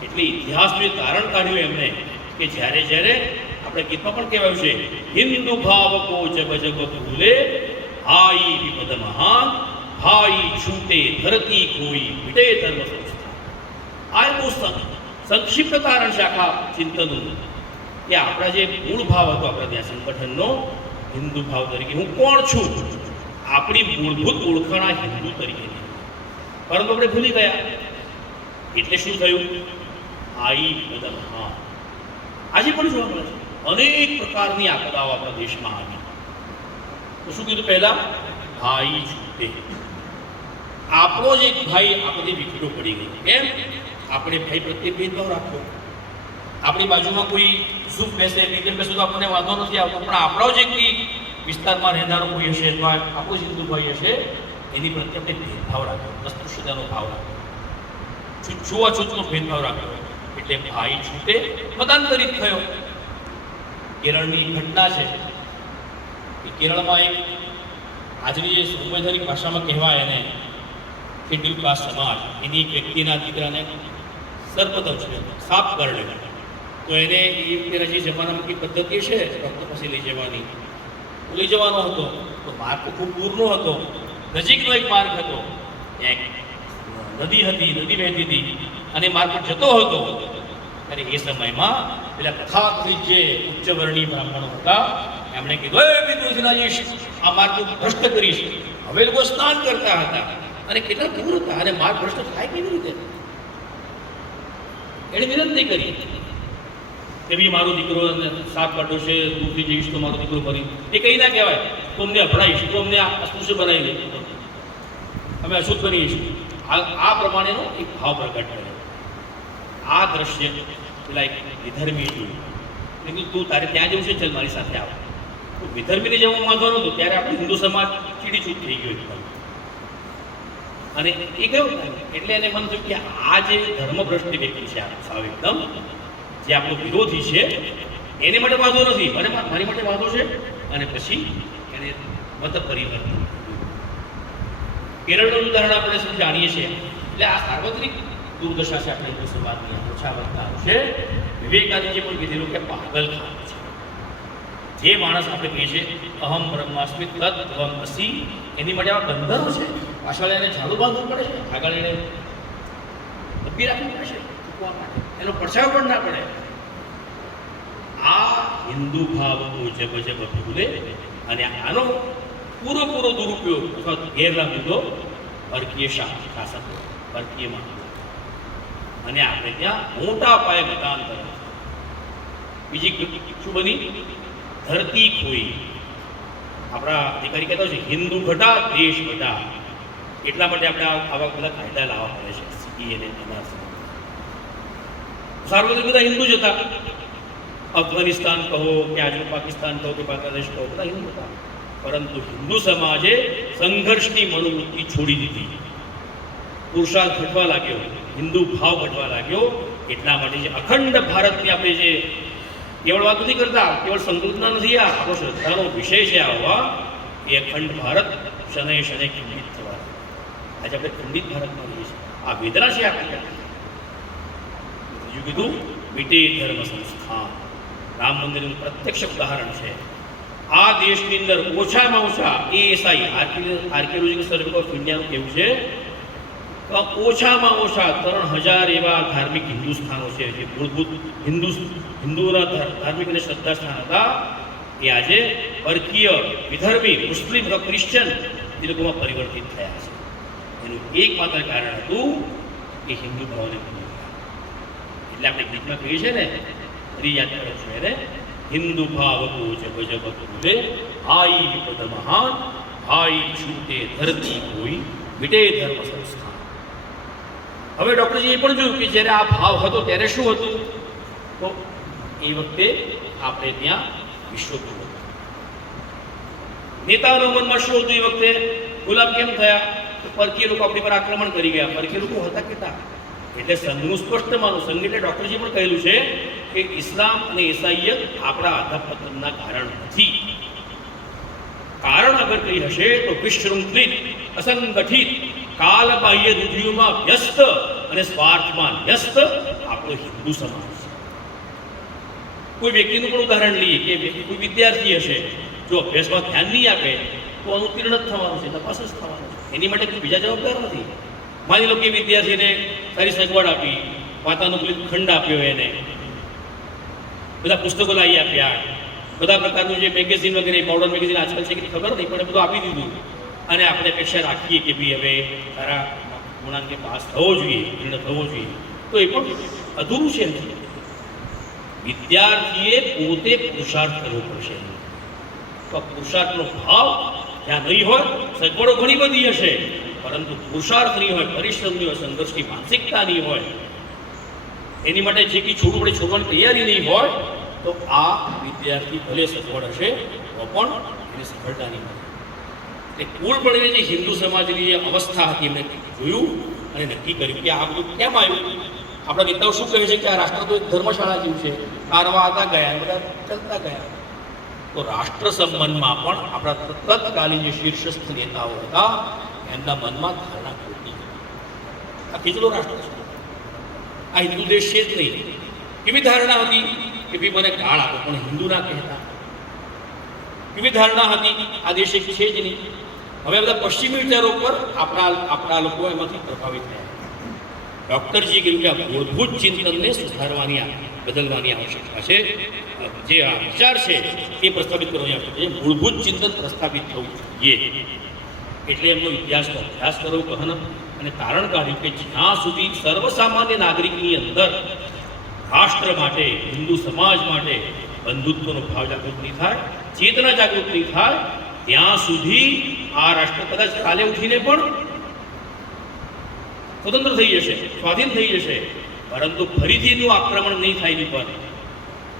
એટલે ઇતિહાસનું તારણ કાઢ્યું એમને કે જ્યારે જ્યારે આપણે ગીતમાં પણ કહેવાયું છે, હિન્દુ ભાવ કો જબ જબ ભૂલે આઈ વિપદ મહાન, ભાઈ છૂટે ધરતી કોઈ વિટે ધર્મ સંસ્થા. આ બહુ સંક્ષિપ્ત તારણ છે આખા ચિંતનનું કે આપણા જે મૂળ ભાવ હતો આપણા ત્યાં સંગઠનનો, હિન્દુ ભાવ તરીકે હું કોણ છું, આપણી મૂળભૂત ઓળખાણ આ હિન્દુ તરીકે, પરંતુ આપણે ભૂલી ગયા. એટલે શું થયું? આઈ વિપદ મહાન. આજે પણ જોવા મળે છે અનેક પ્રકારની આપદાઓ આપણા દેશમાં આવી. તો શું કીધું પહેલા? ભાઈ છૂટે. આપણો જ એક ભાઈ આપણી વિખરો પડી ગઈ. કેમ? આપણે ભાઈ પ્રત્યે ભેદભાવ રાખવો. આપણી બાજુમાં કોઈ સુખ બેસે, બીજે બેસે તો આપણને વાંધો નથી આવતો, પણ આપણો જ એક વિસ્તારમાં રહેનારો કોઈ હશે અથવા આપણો જ હિન્દુ ભાઈ હશે એની પ્રત્યે આપણે ભેદભાવ રાખ્યો, અસ્પૃશ્યતાનો ભાવ રાખ્યો, છૂઆછૂતનો ભેદભાવ રાખ્યો, એટલે ભાઈ છૂટે મતાંતરિત થયો. કેરળની ઘટના છે કે કેરળમાં એક આજની જે સંવૈધાનિક ભાષામાં કહેવાય એને શેડ્યુલ કાસ્ટ સમાજ, એની એક વ્યક્તિના દીકરાને સર્પદંશ કર્યો, સાપ કરડ્યો. તો એને એ વખતે જે જમાનામાં કઈ પદ્ધતિ છે ડૉક્ટર પાસે લઈ જવાનો હતો. તો માર્ગ તો ખૂબ દૂરનો હતો, નજીકનો એક માર્ગ હતો, એક નદી હતી, નદી વહેતી હતી અને માર્ગ પર જતો હતો. ત્યારે એ સમયમાં પેલા તથાકથિત જે ઉચ્ચવર્ણીય બ્રાહ્મણો હતા એમણે કીધું, એ વિદુષનાજી આ માર્ગ ભ્રષ્ટ કરીશ. હવે લોકો સ્નાન કરતા હતા અને કેટલા દૂર હતા અને માર્ગ ભ્રષ્ટ થાય કેવી રીતે? એણે વિનંતી કરી કે ભાઈ મારો દીકરો સાપ કાઢો છે, દૂરથી જઈશ તો મારો દીકરો ભરી એ કઈ ના કહેવાય, તો અમને અભડાઈશ, તો અમને અસ્પૃશ્ય બનાવી લે, અમે અશુદ્ધ બનીશું. આ પ્રમાણેનો એક ભાવ પ્રગટ કર્યો. આ દ્રશ્ય પેલા એક વિધર્મી જોયું. મેં કીધું તું તારે ત્યાં જવું છે, ચાલ મારી સાથે આવ. તો વિધર્મીને જેવું વાંધો નહોતો, ત્યારે આપણે હિન્દુ સમાજ ચીડીચૂપ થઈ ગયો એકદમ. અને એ કયો એટલે એને મન થયું કે આ જે ધર્મભ્રષ્ટ વ્યક્તિ છે, આ સાવ એકદમ જે આપણો વિરોધી છે એને માટે વાંધો નથી, મને મારી માટે વાંધો છે. અને પછી એને મત પરિવર્તન. કેરળનું ઉદાહરણ આપણે સૌ જાણીએ છીએ. એટલે આ સાર્વત્રિક દુર્દશા છે આપણે હિન્દુ સમાજની, ઓછા વર્તાનો છે. વિવેકાનંદજીએ પણ કીધેલું કે પાગલ ખાન છે જે માણસ આપણે કહીએ છીએ અહમ બ્રહ્માસ્મિ તત્વમ અસી, એની માટે આવા બંધનો છે. પાછળ એને ઝાડુ બાંધવું પડે છે, આગળ એને ડબ્બી રાખવી પડે છે ચૂકવા માટે, એનો પડછાયો પણ ના પડે. આ હિન્દુ ભાવનું જબ જબ ભૂલે અને આનો પૂરો દુરુપયોગ અથવા ગેરલાભ લીધો પરકીય શાસક, પરકીયમાં. અને આપણે ત્યાં મોટા પાયે મતાંતર. બીજી શું બની? ધરતી ખોઈ. આપણા અધિકારી કહેતા છે હિન્દુ ઘટા દેશ ઘટા. એટલા માટે આપણે આવા બધા કાયદા લાવવા પડે છે, સીએ અને એનઆરસી. સાર્વત્રિક બધા હિન્દુ જ હતા. અફઘાનિસ્તાન કહો કે આજનું પાકિસ્તાન કહો કે બાંગ્લાદેશ કહો, બધા હિન્દુ હતા. પરંતુ હિન્દુ સમાજે સંઘર્ષની મનોવૃત્તિ છોડી દીધી. પુરુષાર્થ ઘટવા લાગ્યો, હિન્દુ ભાવ ઘટવા લાગ્યો. એટલા માટે જે અખંડ ભારતની આપણે જે કેવળ વાત નથી કરતા, કેવળ સંકલ્પના નથી, આ આપણો શ્રદ્ધાનો વિષય છે. આવવા એ અખંડ ભારત શને શને ખંડિત થવા. આજે આપણે ખંડિત ભારતમાં રહીએ છીએ. આ વેદના છે આપણે. બીજું કીધું મિટે ધર્મ સંસ્થાન. રામ મંદિરનું પ્રત્યક્ષ ઉદાહરણ છે. આ દેશની અંદર ઓછામાં ઓછા ASI આર્કિયોલોજીકલ સર્વે ઓફ ઇન્ડિયાનું કેવું છે ઓછામાં ઓછા 3000 એવા ધાર્મિક હિન્દુ સ્થાનો છે જે મૂળભૂત હિન્દુઓના ધાર્મિક અને શ્રદ્ધા સ્થાન હતા. એ આજે પરકીય, વિધર્મી, મુસ્લિમ, ક્રિશ્ચન એ લોકોમાં પરિવર્તિત થયા છે. એનું એકમાત્ર કારણ હતું કે હિન્દુ ભાવને ભૂલી ગયા. એટલે આપણે ગીતમાં કહીએ છીએ ને, ફરી યાદ કરો છો એને, હિન્દુ ભાવ કો જબ જબ ભૂલે આઈ વિપદ મહાન, ભાઈ છૂટે ધરતી કોઈ મિટે ધર્મ સંસ્થાન. હવે ડૉક્ટરજીએ પણ જોયું કે જ્યારે આ ભાવ હતો ત્યારે શું હતું? તો એ વખતે આપણે ત્યાં વિશ્વગુરુ હતા. નેતાઓના મનમાં શું હતું? એ વખતે ગુલામ કેમ થયા? પરકીય લોકો આપણી પર આક્રમણ કરી ગયા. પરકીય લોકો હતા કેટલા? એટલે સંઘનું સ્પષ્ટ માનો. સંઘ એટલે ડૉક્ટરજી પણ કહેલું છે કે ઇસ્લામ અને ઈસાઈયત આપણા અધપતનના કારણ નથી. કારણ અગર કઈ હશે તો વિશૃંખલિત, અસંગઠિત, કાલ બાહ્ય રૂઢિઓમાં વ્યસ્ત અને સ્વાર્થમાં વ્યસ્ત આપણો હિન્દુ સમાજ છે. કોઈ વ્યક્તિનું પણ ઉદાહરણ લઈએ કે કોઈ વિદ્યાર્થી હશે, જો અભ્યાસમાં ધ્યાન નહીં આપે તો અનુત્તીર્ણ જ થવાનું છે, તપાસ જ થવાનું છે. એની માટે કોઈ બીજા જવાબદાર નથી. માની લો કે વિદ્યાર્થીને સારી સગવડ આપી, વાતાનુકૂલિત ખંડ આપ્યો, એને બધા પુસ્તકો લાવી આપ્યા, બધા પ્રકારનું જે મેગેઝિન વગેરે, મોડર્ન મેગેઝિન આજકાલ છે કે ખબર નહીં, પણ બધું આપી દીધું. અને આપણે અપેક્ષા રાખીએ કે ભાઈ હવે તારા ગુણાંકે પાસ થવો જોઈએ, ઉત્તીર્ણ થવો જોઈએ, તો એ પણ અધૂરું છે. વિદ્યાર્થીએ પોતે પુરુષાર્થ કરવો પડશે. તો પુરુષાર્થનો ભાવ જ્યાં નહીં હોય, સગવડો ઘણી બધી હશે, પરંતુ પુરુષાર્થ નહીં હોય, પરિશ્રમ નહીં હોય, સંઘર્ષની માનસિકતા નહીં હોય, એની માટે જે કંઈ છોડવું પડે છોડવાની તૈયારી નહીં હોય, તો આ વિદ્યાર્થી ભલે સગવડ હશે તો પણ એને સફળતાની મળે. એટલે કુળ મળીને જે હિન્દુ સમાજની જે અવસ્થા હતી એમણે જોયું અને નક્કી કર્યું કે આ બધું કેમ આવ્યું. આપણા નેતાઓ શું કહે છે કે આ રાષ્ટ્ર તો એક ધર્મશાળા જેવું છે, કારવા હતા ગયા બધા ચાલતા ગયા. તો રાષ્ટ્ર સંબંધમાં પણ આપણા તત્કાલીન જે શીર્ષસ્થ નેતાઓ હતા એમના મનમાં ધારણા ખોટી હતી. આ કેટલો રાષ્ટ્ર છે, આ હિન્દુ દેશ છે જ નહીં. કેવી ધારણા હતી કે ભાઈ મને ગાળ આપો પણ હિન્દુ ના કહેતા. કેવી ધારણા હતી આ દેશ એક છે જ નહીં. હવે બધા પશ્ચિમી વિચારો પર આપણા લોકો એમાંથી પ્રભાવિત થયા. ડૉક્ટરજીએ કહ્યું કે આ મૂળભૂત ચિંતનને સુધારવાની બદલવાની આવશ્યકતા છે. જે આ વિચાર છે એ પ્રસ્થાપિત કરવાની આવશ્યકતા છે. મૂળભૂત ચિંતન પ્રસ્થાપિત થવું જોઈએ. એટલે એમનો ઇતિહાસનો અભ્યાસ કરવો ગહન અને તારણ કાઢ્યું કે જ્યાં સુધી સર્વસામાન્ય નાગરિકની અંદર રાષ્ટ્ર માટે, હિન્દુ સમાજ માટે બંધુત્વનો ભાવ જાગૃત નહીં થાય, ચેતના જાગૃત નહીં થાય, ત્યાં સુધી આ રાષ્ટ્ર કદાચ કાલે ઉઠીને પણ સ્વતંત્ર થઈ જશે, સ્વાધીન થઈ જશે, પરંતુ ફરીથી એનું આક્રમણ નહીં થાય એની પર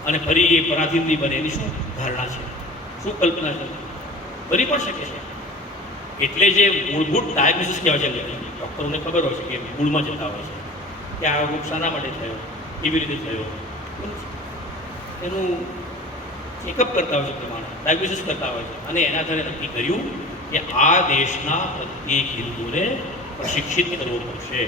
અને ફરી એ પરાધીન નહીં બને. એની શું ધારણા છે, શું કલ્પના છે, બની પણ શકે છે. એટલે જે મૂળભૂત ડાયગ્નોસિસ કહેવાય છે, ડૉક્ટરોને ખબર હોય છે કે મૂળમાં જતા હોય છે કે આ રોગ શાના માટે થયો, કેવી રીતે થયો, એનું ચેકઅપ કરતા હોય છે, પ્રમાણે ડાયગ્નોસિસ કરતા હોય છે. અને એના આધારે નક્કી કર્યું કે આ દેશના પ્રત્યેક હિન્દુને પ્રશિક્ષિત કરવો પડશે.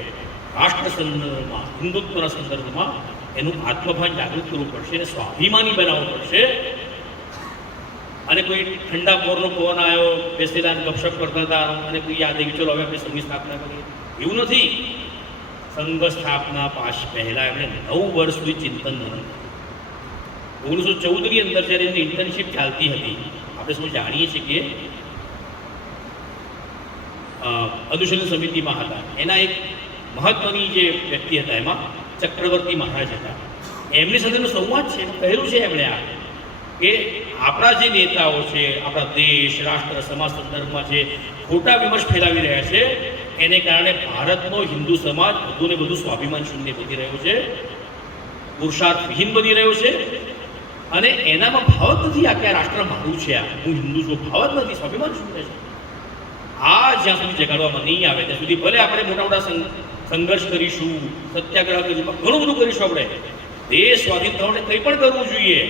રાષ્ટ્ર સંદર્ભમાં, હિન્દુત્વના સંદર્ભમાં એનું આત્મભાન જાગૃત કરવું પડશે અને સ્વાભિમાની બનાવવું પડશે. અને કોઈ ઠંડા પોરનો પવન આવ્યો, બેસેલા ગપશપ કરતા હતા અને કોઈ યાદ આવી ચલો હવે આપણે સંઘની સ્થાપના કરીએ, એવું નથી. સંઘ સ્થાપના પહેલા એમણે 9 વર્ષ સુધી ચિંતન ન 1914ની અંદર જ્યારે એમની ઇન્ટર્નશીપ ચાલતી હતી, આપણે શું જાણીએ છીએ કે અનુશોધન સમિતિમાં હતા. એના એક મહત્વની જે વ્યક્તિ હતા એમાં ચક્રવર્તી મહારાજ હતા. એમની સાથેનો સંવાદ છે, કહેલું છે એમણે આ કે આપણા જે નેતાઓ છે, આપણા દેશ, રાષ્ટ્ર, સમાજ સંદર્ભમાં જે ખોટા વિમર્શ ફેલાવી રહ્યા છે એને કારણે ભારતનો હિન્દુ સમાજ વધુ ને વધુ સ્વાભિમાન શૂન્ય બની રહ્યો છે, પુરુષાર્થ વિહીન બની રહ્યો છે. અને એનામાં ભાવ જ નથી આ કે આ રાષ્ટ્ર મારું છે, આ હું હિન્દુ છું, ભાવ જ નથી, સ્વાભિમાન શૂન્ય છે. આ જ્યાં સુધી જગાડવામાં નહીં આવે ત્યાં સુધી ભલે આપણે મોટા મોટા સંઘર્ષ કરીશું, સત્યાગ્રહ કરીશું, ઘણું બધું કરીશું, આપણે દેશ સ્વાધીન થવાને કંઈ પણ કરવું જોઈએ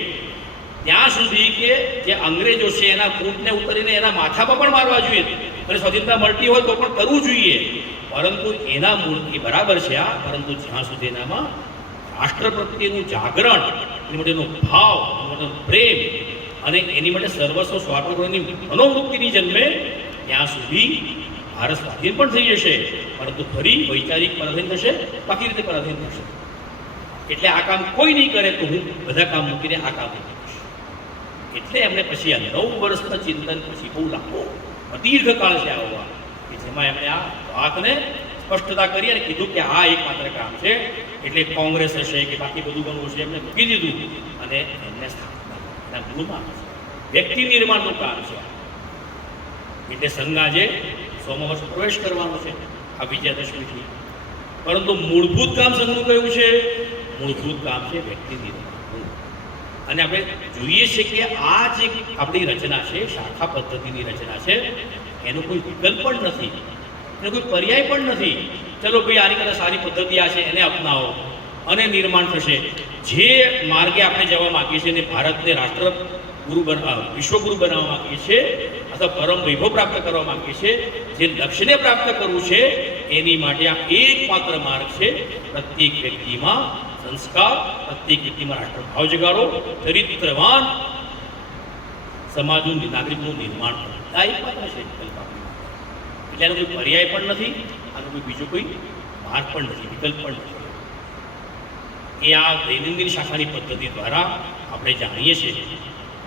ત્યાં સુધી કે જે અંગ્રેજો છે એના કૂટને ઉતરીને એના માથામાં પણ મારવા જોઈએ અને સ્વાધીનતા મળતી હોય તો પણ કરવું જોઈએ. પરંતુ એના મૂળ એ બરાબર છે આ, પરંતુ જ્યાં સુધી એનામાં રાષ્ટ્ર પ્રત્યેનું જાગરણ, એની માટેનો ભાવ, એની માટેનો પ્રેમ અને એની માટે સર્વસ્વ સ્વાતંત્ર્યની મનોવૃત્તિની જન્મે ત્યાં સુધી ભારત સ્વાધીન પણ થઈ જશે, પરંતુ ફરી વૈચારિક પરાધીન થશે, બાકી રીતે પરાધીન થશે. એટલે આ કામ કોઈ નહીં કરે તો હું બધા કામ મૂકીને આ કામ કરીશ. એટલે એમને પછી આ 9 વર્ષના ચિંતન પછી બહુ લાંબો દીર્ઘકાળ છે આવવા કે જેમાં એમણે આ વાતને સ્પષ્ટતા કરી અને કીધું કે આ એકમાત્ર કામ છે. એટલે કોંગ્રેસ હશે કે બાકી બધું ઘણું હશે એમને મૂકી દીધું અને એમને સ્થાપના એના મૂળમાં વ્યક્તિ નિર્માણનું કામ છે. એટલે સંઘ આજે 100મા વર્ષ પ્રવેશ કરવાનો છે આ વિજયાદશમીથી. પરંતુ મૂળભૂત કામ સંઘનું કયું છે? મૂળભૂત કામ છે વ્યક્તિ નિર્માણનું. અને આપણે જોઈએ છીએ કે આ જે આપણી રચના છે, શાખા પદ્ધતિની રચના છે, એનો કોઈ વિકલ્પ પણ નથી, એનો કોઈ પર્યાય પણ નથી. ચલો ભાઈ આની કરતાં સારી પદ્ધતિ આ છે, એને અપનાવો અને નિર્માણ થશે. જે માર્ગે આપણે જવા માગીએ છીએ અને ભારતને રાષ્ટ્ર વિશ્વગુરુ બનાવવા માંગીએ છીએ અથવા પરમ વૈભવ પ્રાપ્ત કરવા માંગીએ છીએ, જે લક્ષ્યને પ્રાપ્ત કરવું છે એની માટે આ એકમાત્ર માર્ગ છે. પ્રત્યેક વ્યક્તિમાં સંસ્કાર, પ્રત્યેક વ્યક્તિમાં રાષ્ટ્રભાવ જગાડો, ચરિત્રવાન સમાજનું, નાગરિકનું નિર્માણ કરો. આ એકમાત્ર છે વિકલ્પ. એટલે એનો કોઈ પર્યાય પણ નથી, આનો કોઈ બીજો કોઈ માર્ગ પણ નથી, વિકલ્પ પણ નથી. એ આ દૈનંદિન શાખાની પદ્ધતિ દ્વારા આપણે જાણીએ છીએ.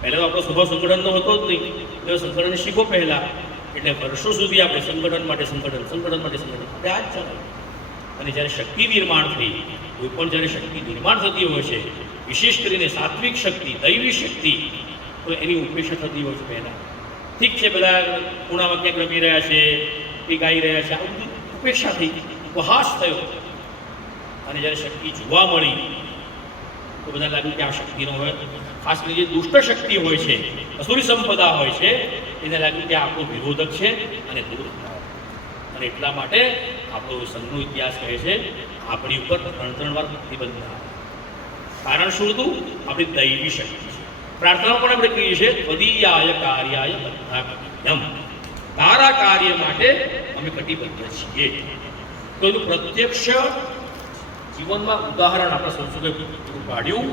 પહેલાં તો આપણો સ્વભાવ સંગઠનનો હતો જ નહીં, એટલે સંગઠન શીખો પહેલાં. એટલે વર્ષો સુધી આપણે સંગઠન માટે સંગઠન આપણે આ જ ચાલે. અને જ્યારે શક્તિ નિર્માણ થઈ, કોઈ પણ જ્યારે શક્તિ નિર્માણ થતી હોય છે, વિશેષ કરીને સાત્વિક શક્તિ, દૈવી શક્તિ, તો એની ઉપેક્ષા થતી હોય છે પહેલાં. ઠીક છે, બધા ખૂણામાં ક્યાંક રમી રહ્યા છે, એ ગાઈ રહ્યા છે, આ બધું ઉપેક્ષા થઈ, ઉપહાસ થયો. અને જ્યારે શક્તિ જોવા મળી તો તો બધા લાગ્યું કે આ શક્તિનો હોય, ખાસ કરીને જે દુષ્ટ શક્તિ હોય છે, અસુરી સંપદા હોય છે, એને લાગ્યું કે આ આપણો વિરોધક છે અને દૂર હટાવો. અને એટલા માટે આપણો સંઘનો ઇતિહાસ કહે છે આપણી ઉપર 3 વાર પ્રતિબંધ આવે. કારણ શું હતું? આપણી દૈવી શક્તિ છે. પ્રાર્થનામાં પણ આપણે કહીએ છીએ ત્વદીયાય કાર્યાય બધા કટિબદ્ધમ, તારા કાર્ય માટે અમે કટિબદ્ધ છીએ. તો એનું પ્રત્યક્ષ જીવનમાં ઉદાહરણ આપણા સંશોધકે પૂરું પાડ્યું.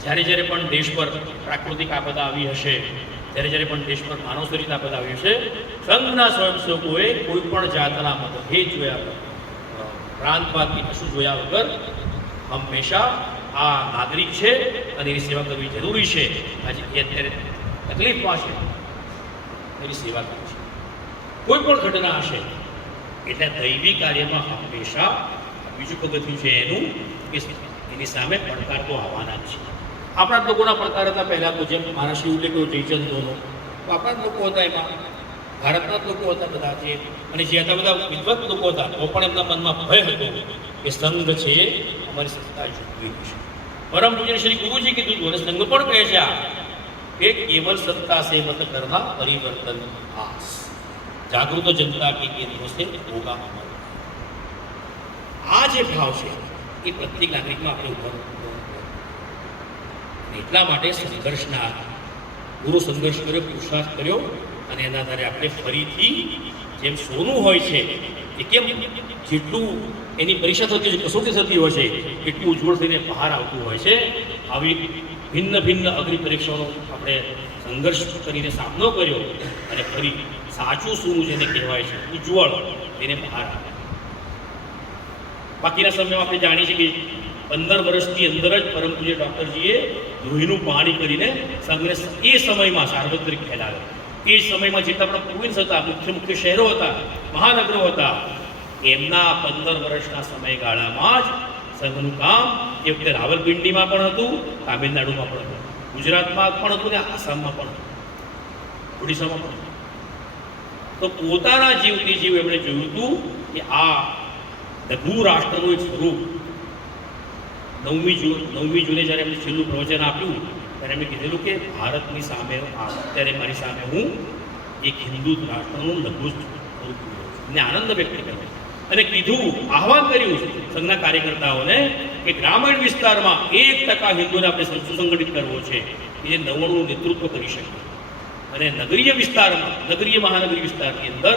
જ્યારે પણ દેશ પર પ્રાકૃતિક આપદા આવી હશે, જ્યારે પણ દેશ પર માનવ સર્જિત આપદા આવી હશે, સંઘના સ્વયંસેવકોએ કોઈ પણ જાતના મતભેદ જોયા, પ્રાંતવાદની કશું જોયા વગર હંમેશા આ નાગરિક છે અને એની સેવા કરવી જરૂરી છે, આજે એ અત્યારે તકલીફમાં છે, એની સેવા કરવી છે. કોઈ પણ ઘટના હશે એટલે દૈવી કાર્યમાં હંમેશા બીજું પગથિયું છે એનું કે એની સામે પડકાર તો આવવાના જ છે. આપણા જ લોકોના પડકાર હતા પહેલાં તો, જેમ મારા શ્રી ઉલ્લેખ કર્યો જયચંદ્રનો, તો આપણા જ લોકો હતા, એમાં ભારતના જ લોકો હતા બધા જે, અને જે હતા બધા વિદ્વત લોકો હતા, તો પણ એમના મનમાં ભય હતો કે સંઘ છે અમારી સત્તા ઝૂકવી છે. પરમ પૂજ્ય શ્રી ગુરુજી કીધું હતું, અને સંઘ પણ કહે છે આ કે કેવલ સત્તા સે મત કરના પરિવર્તન આસ, જાગૃત જનતા કે કેન્દ્રો સે હોગા અમર. આ જે ભાવ છે એ પ્રત્યેક નાગરિકમાં આપણે ઉભો. એટલા માટે સંઘર્ષના પૂરો સંઘર્ષ કર્યો, પુરુષાર્થ કર્યો, અને એના આધારે આપણે ફરીથી જેમ સોનું હોય છે એ કેમ જેટલું એની પરીક્ષા થતી હોય છે, કસોટી થતી હોય છે, એટલું ઉજ્જવળ થઈને બહાર આવતું હોય છે. આવી ભિન્ન ભિન્ન અગ્નિ પરીક્ષાનો આપણે સંઘર્ષ કરીને સામનો કર્યો અને ફરી સાચું સોનું જેને કહેવાય છે ઉજ્જવળ તેને બહાર આવે. બાકીના સમયમાં આપણે જાણીએ છીએ કે 15 વર્ષની અંદર જ પરમ પૂજ્ય ડૉક્ટરજીએ લોહીનું પાણી કરીને સંઘને એ સમયમાં સાર્વત્રિક ફેલાવ્યો. એ સમયમાં જેટલા પણ પ્રોવિન્સ હતા, મુખ્ય શહેરો હતા, મહાનગરો હતા, એમના 15 વર્ષના સમયગાળામાં જ સંઘનું કામ એ વખતે રાવલપિંડીમાં પણ હતું, તામિલનાડુમાં પણ હતું, ગુજરાતમાં પણ હતું ને આસામમાં પણ હતું, ઓડિશામાં પણ હતું. તો પોતાના જીવથી જીવ એમણે જોયું હતું કે આ લઘુ રાષ્ટ્રનું એક સ્વરૂપ. 9મી જૂને જ્યારે એમને છેલ્લું પ્રવચન આપ્યું ત્યારે એમણે કીધેલું કે ભારતની સામે અત્યારે મારી સામે હું એક હિન્દુ રાષ્ટ્રનું લઘુ સ્વરૂપ ને આનંદ વ્યક્ત કર્યો અને કીધું, આહવાન કર્યું સંઘના કાર્યકર્તાઓને કે ગ્રામીણ વિસ્તારમાં 1% હિન્દુને આપણે સુસંગઠિત કરવો છે, એ 90નું નેતૃત્વ કરી શકે, અને નગરીય વિસ્તારમાં, નગરીય મહાનગરી વિસ્તારની અંદર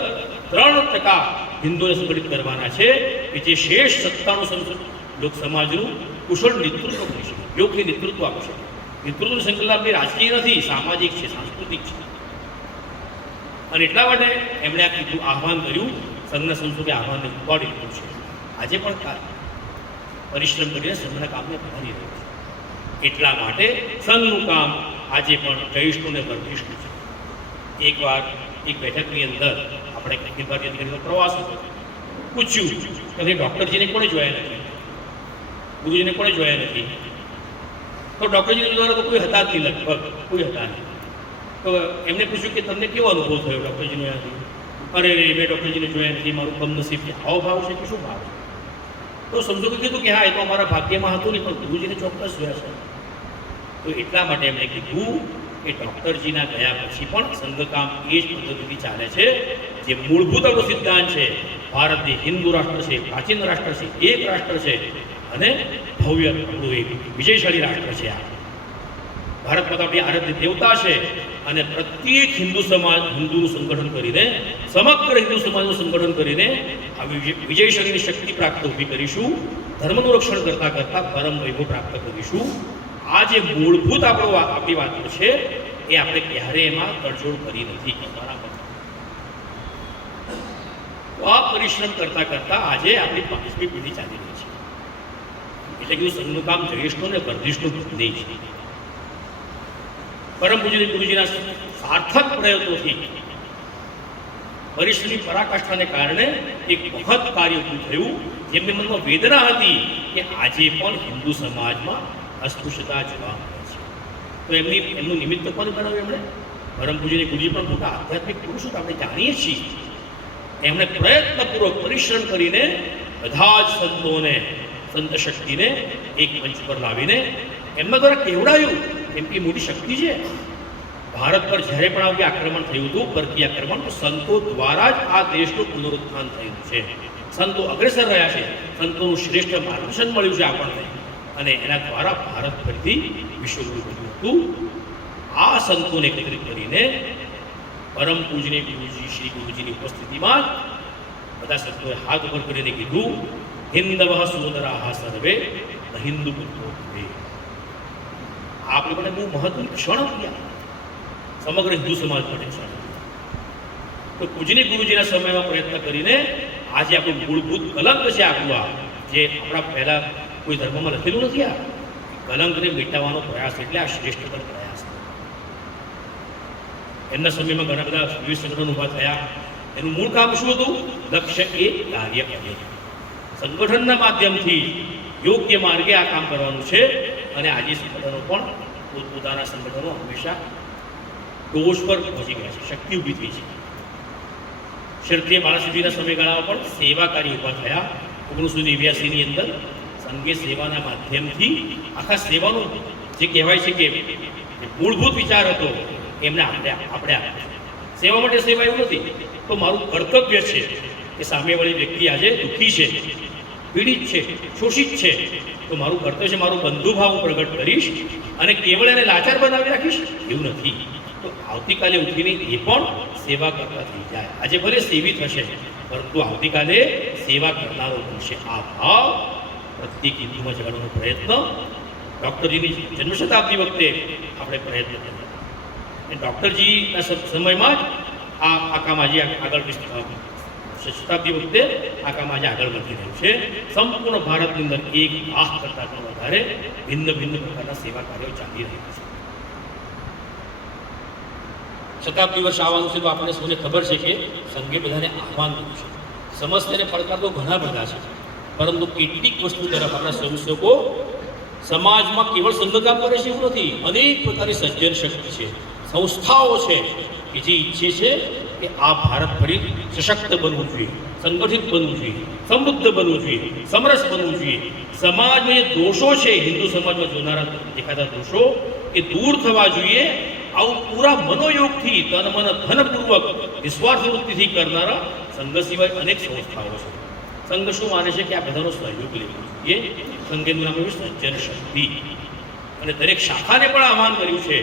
3% હિન્દુને સંગઠિત કરવાના છે કે જે શેષ 97 લોક સમાજનું કુશળ નેતૃત્વ કરી શકે, યોગ્ય નેતૃત્વ આપી શકે. નેતૃત્વનો સંકલ્પ એ રાજકીય નથી, સામાજિક છે, સાંસ્કૃતિક છે. અને એટલા માટે એમણે આ કીધું, આહવાન કર્યું. સંઘના સંસ્થોએ આહવાનને ઉપાડી લીધું છે. આજે પણ પરિશ્રમ કરીને સંઘના કામને વધારી રહ્યું છે. એટલા માટે સંઘનું કામ આજે પણ જઈષ્ણુ ને વર્ધિષ્ણુ છે. એકવાર એક બેઠકની અંદર આપણે અખિલ ભારતીય અધિકારીનો પ્રવાસ હતો. પૂછ્યું કે ડૉક્ટરજીને કોણે જોયા નથી, ગુરુજીને કોણે જોયા નથી? તો ડૉક્ટરજીને દ્વારા તો કોઈ હતા જ નહીં, લગભગ કોઈ હતા નહીં. તો એમને પૂછ્યું કે તમને કેવો અનુભવ થયો ડૉક્ટરજીનો ત્યાંથી? અરે મેં ડૉક્ટરજીને જોયા નથી, મારું કમનસીબ છે. આવો ભાવ છે કે શું ભાવ છે? તો સમજો કે કીધું કે હા, એ તો અમારા ભાગ્યમાં હતું નહીં, પણ ગુરુજીને ચોક્કસ જોયા છે. તો એટલા માટે એમણે કીધું કે ડૉક્ટરજીના ગયા પછી પણ સંઘકામ એ જ પદ્ધતિથી ચાલે છે. જે મૂળભૂત આપણો સિદ્ધાંત છે, ભારત એ હિન્દુ રાષ્ટ્ર છે, પ્રાચીન રાષ્ટ્ર છે, એક રાષ્ટ્ર છે અને ભવ્ય આપણું એક વિજયશાળી રાષ્ટ્ર છે. આ ભારત માતા આપણી આરાધ્ય દેવતા છે અને પ્રત્યેક હિન્દુ સમાજ, હિન્દુનું સંગઠન કરીને, સમગ્ર હિન્દુ સમાજનું સંગઠન કરીને આવી વિજયશાળીની શક્તિ પ્રાપ્ત ઊભી કરીશું. ધર્મનું રક્ષણ કરતાં કરતાં પરમ વૈભવ પ્રાપ્ત કરીશું. આ જે મૂળભૂત આપણી વાતો છે એ આપણે ક્યારે એમાં તડજોડ કરી નથી. તો આ પરિશ્રમ કરતા કરતા આજે આપણી 25મી પેઢી ચાલી રહી છે. એટલે કે સંઘનું કામ જયેશનું ને વર્ધિષ્ણું નહીં છે. પરમ પૂજ્ય ગુરુજીના સાર્થક પ્રયત્નોથી, પરિશ્રમની પરાકાષ્ઠાને કારણે એક વખત કાર્ય ઊભું થયું. જેમની મનમાં વેદના હતી કે આજે પણ હિન્દુ સમાજમાં અસ્પૃશ્યતા જોવા મળે છે. તો એમનું નિમિત્ત કોને બનાવ્યું? એમણે પરમ પૂજ્ય ગુરુજી પણ મોટા આધ્યાત્મિક પુરુષો આપણે જાણીએ છીએ. એમણે પ્રયત્નપૂર્વક પરિશ્રમ કરીને બધા જ સંતોને સંત શક્તિને એક મંચ પર લાવીને એમના દ્વારા કેવડાયું, કેમ કે મોટી શક્તિ છે. ભારત પર જ્યારે પણ આવી આક્રમણ થયું હતું, પરકી આક્રમણ, તો સંતો દ્વારા જ આ દેશનું પુનરુત્થાન થયું છે. સંતો અગ્રેસર રહ્યા છે, સંતોનું શ્રેષ્ઠ માર્ગદર્શન મળ્યું છે આપણને, અને એના દ્વારા ભારત ફરીથી વિશ્વગુરુ બન્યું હતું. આ સંતોને એકત્રિત કરીને પરમ પૂજનીય ગુરુજી શ્રી ગુરુજીની ઉપસ્થિતિમાં બધા સંતોએ હાથ ઉપર કરીને કીધું, હિન્દવ સોદરાહ સર્વે હિન્દુ પુત્રો. આપણે મને બહુ મહત્વની ક્ષણ હતી, સમગ્ર હિન્દુ સમાજ માટે ક્ષણ. તો પૂજનીય ગુરુજીના સમયમાં પ્રયત્ન કરીને આજે આપણું મૂળભૂત કલંક છે, આપણું આ જે આપણા પહેલા કોઈ ધર્મમાં લખેલું નથી, આ કલંકને મિટાવવાનો પ્રયાસ, એટલે આ શ્રેષ્ઠતમ પ્રયાસ. એમના સમયમાં ઘણા બધા વિવિધ સંગઠનો ઊભા થયા. એનું મૂળ કામ શું હતું? લક્ષ્ય એ કાર્ય કરે, સંગઠનના માધ્યમથી યોગ્ય માર્ગે આ કામ કરવાનું છે. અને આજે સંગઠનો પણ પોતપોતાના સંગઠનો હંમેશા ટોચ પર પહોંચી ગયા છે, શક્તિ ઊભી થઈ છે. ક્ષત્રિય બાળસિદ્ધિના સમયગાળામાં પણ સેવાકારી ઊભા થયા. 1989ની અંદર સંઘે સેવાના માધ્યમથી આખા સેવાનો જે કહેવાય છે કે મૂળભૂત વિચાર હતો એમને આપણે સેવા માટે સેવા એવું નથી, તો મારું કર્તવ્ય છે કે સામેવાળી વ્યક્તિ આજે દુઃખી છે, પીડિત છે, શોષિત છે, તો મારું કર્તવ્ય છે, મારો બંધુભાવ હું પ્રગટ કરીશ અને કેવળ એને લાચાર બનાવી રાખીશ એવું નથી. તો આવતીકાલે ઉઠીને એ પણ સેવા કરતા થઈ જાય. આજે ભલે સેવી થશે, પરંતુ આવતીકાલે સેવા કરનારો બનશે. આ ભાવ પ્રત્યેક હિન્દુમાં જગાડવાનો પ્રયત્ન ડૉક્ટરજીની જન્મશતાબ્દી વખતે આપણે પ્રયત્ન કર્યો. અને ડૉક્ટરજીના સમયમાં જ આ કામ આજે આગળ શતાબ્દી વખતે આ કામ આજે આગળ વધી રહ્યું છે. સંપૂર્ણ ભારતની અંદર 1 લાખ કરતાં પણ વધારે ભિન્ન ભિન્ન પ્રકારના સેવા કાર્યો ચાલી રહ્યા છે. શતાબ્દી વર્ષ આવવાનું છે, તો આપણને સૌને ખબર છે કે સંઘે બધાને આહ્વાન કર્યું છે. સમસ્યાને પડકાર તો ઘણા બધા છે, પરંતુ કેટલીક વસ્તુ તરફ આપણા સ્વયંસેવકો સમાજમાં કેવળ સંઘકામ કરે છે એવું નથી. અનેક પ્રકારની સજ્જન શક્તિ છે, સંસ્થાઓ છે કે જે ઈચ્છે છે કે આ ભારત ફરી સશક્ત બનવું જોઈએ, સંગઠિત બનવું જોઈએ, સમૃદ્ધ બનવું જોઈએ, સમરસ બનવું જોઈએ. સમાજમાં જે દોષો છે, હિન્દુ સમાજમાં જોનારા દેખાતા દોષો, એ દૂર થવા જોઈએ. આવું પૂરા મનોયોગથી, તન મન ધનપૂર્વક, નિસ્વાર્થ વૃત્તિથી કરનારા સંઘ સિવાય અનેક સંસ્થાઓ છે. સંઘ શું માને છે કે આ બધાનો સહયોગ લેવો જોઈએ. સંઘનું નામ એવું સજ્જન શક્તિ. અને દરેક શાખાને પણ આહ્વાન કર્યું છે.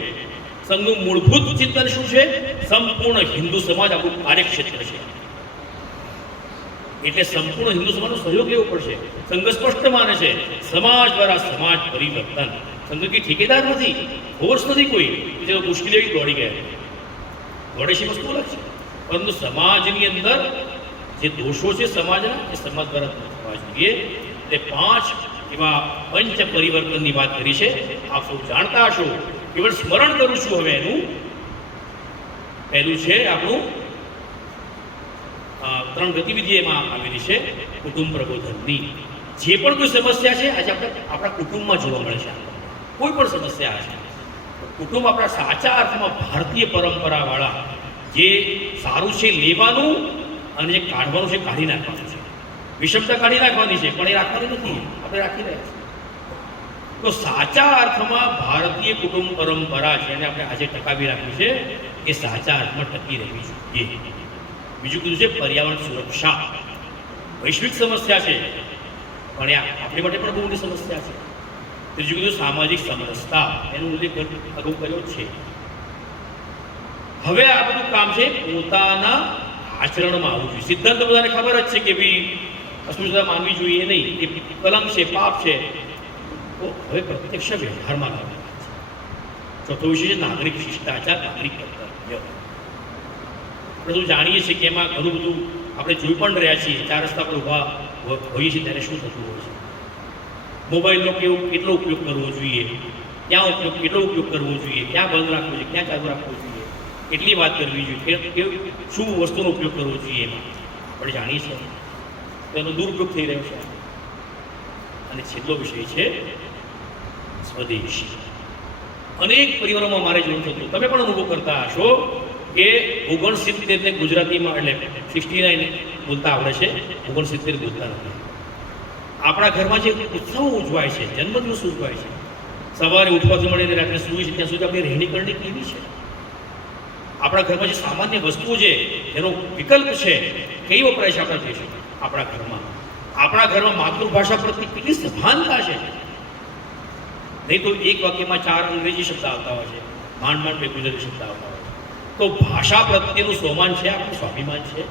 સંઘનું મૂળભૂત ચિંતન શું છે? સંપૂર્ણ હિન્દુ સમાજ આપણું કાર્યક્ષેત્ર છે, એટલે સંપૂર્ણ હિન્દુ સમાજનો સહયોગ લેવો પડશે. સંઘ સ્પષ્ટ માને છે સમાજ દ્વારા સમાજ પરિવર્તન. સંઘ કે ઠેકેદાર નથી, ફોર્સ નથી કોઈ કે જે મુશ્કેલી એવી દોડી ગયા, દોડે છે વસ્તુ અલગ છે. પરંતુ સમાજની અંદર જે દોષો છે સમાજના, એ સમાજ દ્વારા થવા જોઈએ. એટલે 5 એવા પંચ પરિવર્તનની વાત કરી છે. આપ સૌ જાણતા હશો, કેવળ સ્મરણ કરું છું હવે એનું. પહેલું છે આપણું 3 ગતિવિધિ એમાં આવેલી છે કુટુંબ પ્રબોધનની. જે પણ કોઈ સમસ્યા છે આજે આપણા કુટુંબમાં જોવા મળે છે. કોઈ પણ સમસ્યા છે, કુટુંબ આપણા સાચા અર્થમાં ભારતીય પરંપરાવાળા, જે સારું છે લેવાનું અને જે કાઢવાનું છે કાઢી નાખવાનું છે. વિષમતા કાઢી નાખવાની છે, પણ એ રાખવાની નથી, આપણે રાખી રહ્યા છીએ. તો સાચા અર્થમાં ભારતીય કુટુંબ પરંપરા છે, એને આપણે આજે ટકાવી રાખવી છે, એ સાચા અર્થમાં ટકી રહેવી જોઈએ. બીજું કીધું છે પર્યાવરણ સુરક્ષા. વૈશ્વિક સમસ્યા છે, પણ એ આપણી માટે પણ બહુ મોટી સમસ્યા છે. ત્રીજું કીધું સામાજિક સમરસતા, એનો ઉલ્લેખ અગાઉ કર્યો છે. હવે આ બધું કામ છે પોતાના આચરણમાં આવવું જોઈએ. સિદ્ધાંત બધાને ખબર જ છે કે ભાઈ અસ્પૃશ્યતા માનવી જોઈએ નહીં, એ કલંક છે, પાપ છે. તો હવે પ્રત્યક્ષ વ્યવહારમાં લાવવા છે. ચોથો વિષય છે નાગરિક શિષ્ટાચાર, નાગરિક કર્તવ્ય. આપણે તો જાણીએ છીએ કે એમાં ઘણું બધું આપણે જોઈ પણ રહ્યા છીએ. 4 રસ્તા પર ઊભા હોઈએ છીએ ત્યારે શું થતું હોય છે. મોબાઈલનો કેટલો ઉપયોગ કરવો જોઈએ, કેટલો ઉપયોગ કરવો જોઈએ, ક્યાં બંધ રાખવો જોઈએ, ક્યાં ચાલુ રાખવો જોઈએ, એટલી વાત કરવી જોઈએ કે શું વસ્તુનો ઉપયોગ કરવો જોઈએ. એમાં આપણે જાણીએ છીએ તેનો દુરુપયોગ થઈ રહ્યો છે. અને છેલ્લો વિષય છે સ્વદેશી. અનેક પરિવારોમાં મારે જોયું થતું, તમે પણ અનુભવ કરતા હશો કે 69 ગુજરાતીમાં એટલે 69 બોલતા આવડે છે, 69 બોલતા નથી. આપણા ઘરમાં જે ઉત્સવો ઉજવાય છે, જન્મદિવસ ઉજવાય છે, સવારે ઉઠવાથી મળીને રાત્રે સૂઈ છે ત્યાં સુધી આપણી રહેણી કરણી કેવી છે? આપણા ઘરમાં જે સામાન્ય વસ્તુઓ છે એનો વિકલ્પ છે કઈ વપરાય છે આપણા દેશ આપણા ઘરમાં? આપણા ઘરમાં માતૃભાષા પ્રત્યે કેટલી સભાનતા છે? નહીં તો એક વાક્યમાં 4 અંગ્રેજી શબ્દ આવતા હોય છે, માંડ માંડ 2 ગુજરાતી શબ્દ આવતા હોય છે. તો ભાષા પ્રત્યેનું સ્વમાન છે, આપણું સ્વાભિમાન છે.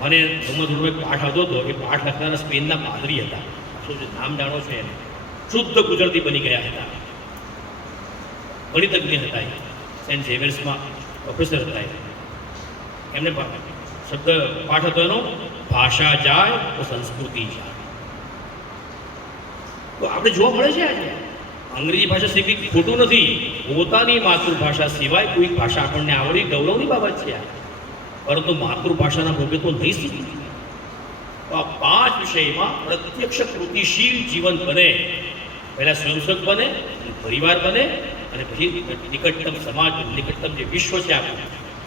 મને ધર્મધર્મ એક પાઠ હતો તો એ પાઠ લખનારા સ્પેનના પાદરી હતા. શું નામ જાણો છો એને? શુદ્ધ ગુજરાતી બની ગયા હતા, ગણિતજ્ઞ હતા, સેન્ટ ઝેવિયર્સમાં પ્રોફેસર હતા. એમને શબ્દ પાઠ હતો એનો, ભાષા જાય તો સંસ્કૃતિ જાય. તો આપણે જોવા મળે છે આજે અંગ્રેજી ભાષા શીખવી ખોટું નથી, પોતાની માતૃભાષા સિવાય કોઈ ભાષા આપણને આવડી ગૌરવની બાબત છે. પરંતુ માતૃભાષાના ભોગે તો નહીં શીખી. તો આ 5 વિષયમાં પ્રત્યક્ષ કૃતિશીલ જીવન બને, પહેલા સ્વયંસેવક બને, પરિવાર બને, અને પછી નિકટતમ સમાજ, નિકટતમ જે વિશ્વ છે આપણું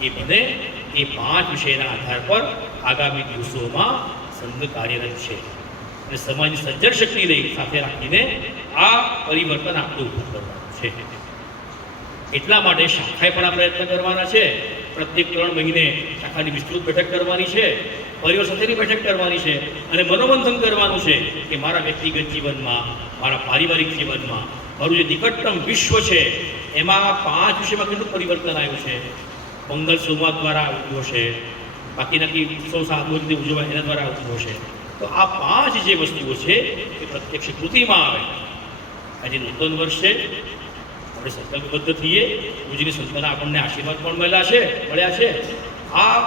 એ બને. એ 5 વિષયના આધાર પર આગામી દિવસોમાં સંઘ કાર્યરત છે અને સમાજની સર્જન શક્તિ લઈ સાથે રાખીને આ પરિવર્તન આપણે ઊભું કરવાનું છે. એટલા માટે શાખાએ પણ આ પ્રયત્ન કરવાના છે. પ્રત્યેક 3 મહિને શાખાની વિસ્તૃત બેઠક કરવાની છે, પરિવાર સાથેની બેઠક કરવાની છે અને મનોમંથન કરવાનું છે કે મારા વ્યક્તિગત જીવનમાં, મારા પારિવારિક જીવનમાં મારું જે નિકટતમ વિશ્વ છે એમાં 5 વિષયમાં કેટલું પરિવર્તન આવ્યું છે. મંગલ સંવાદ દ્વારા આવતું હશે, બાકીના ઉત્સવ સામૂહિક ઉજવવા એના દ્વારા આવતું હશે. તો આ 5 જે વસ્તુઓ છે એ પ્રત્યક્ષ કૃતિમાં આવે. આજે નૂતન વર્ષ છે, આપણે સંકલ્પબદ્ધ થઈએ. ગુરુજીની સંતના આપણને આશીર્વાદ પણ મળ્યા છે. આ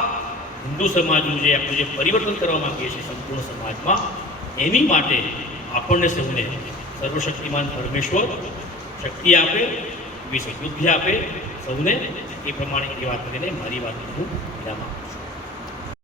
હિન્દુ સમાજનું જે આપણે જે પરિવર્તન કરવા માંગીએ છીએ સંપૂર્ણ સમાજમાં, એની માટે આપણને સૌને સર્વશક્તિમાન પરમેશ્વર શક્તિ આપે, એવી સમૃદ્ધિ આપે સૌને. એ પ્રમાણે એ વાત કરીને મારી વાત હું વિરામ આપું.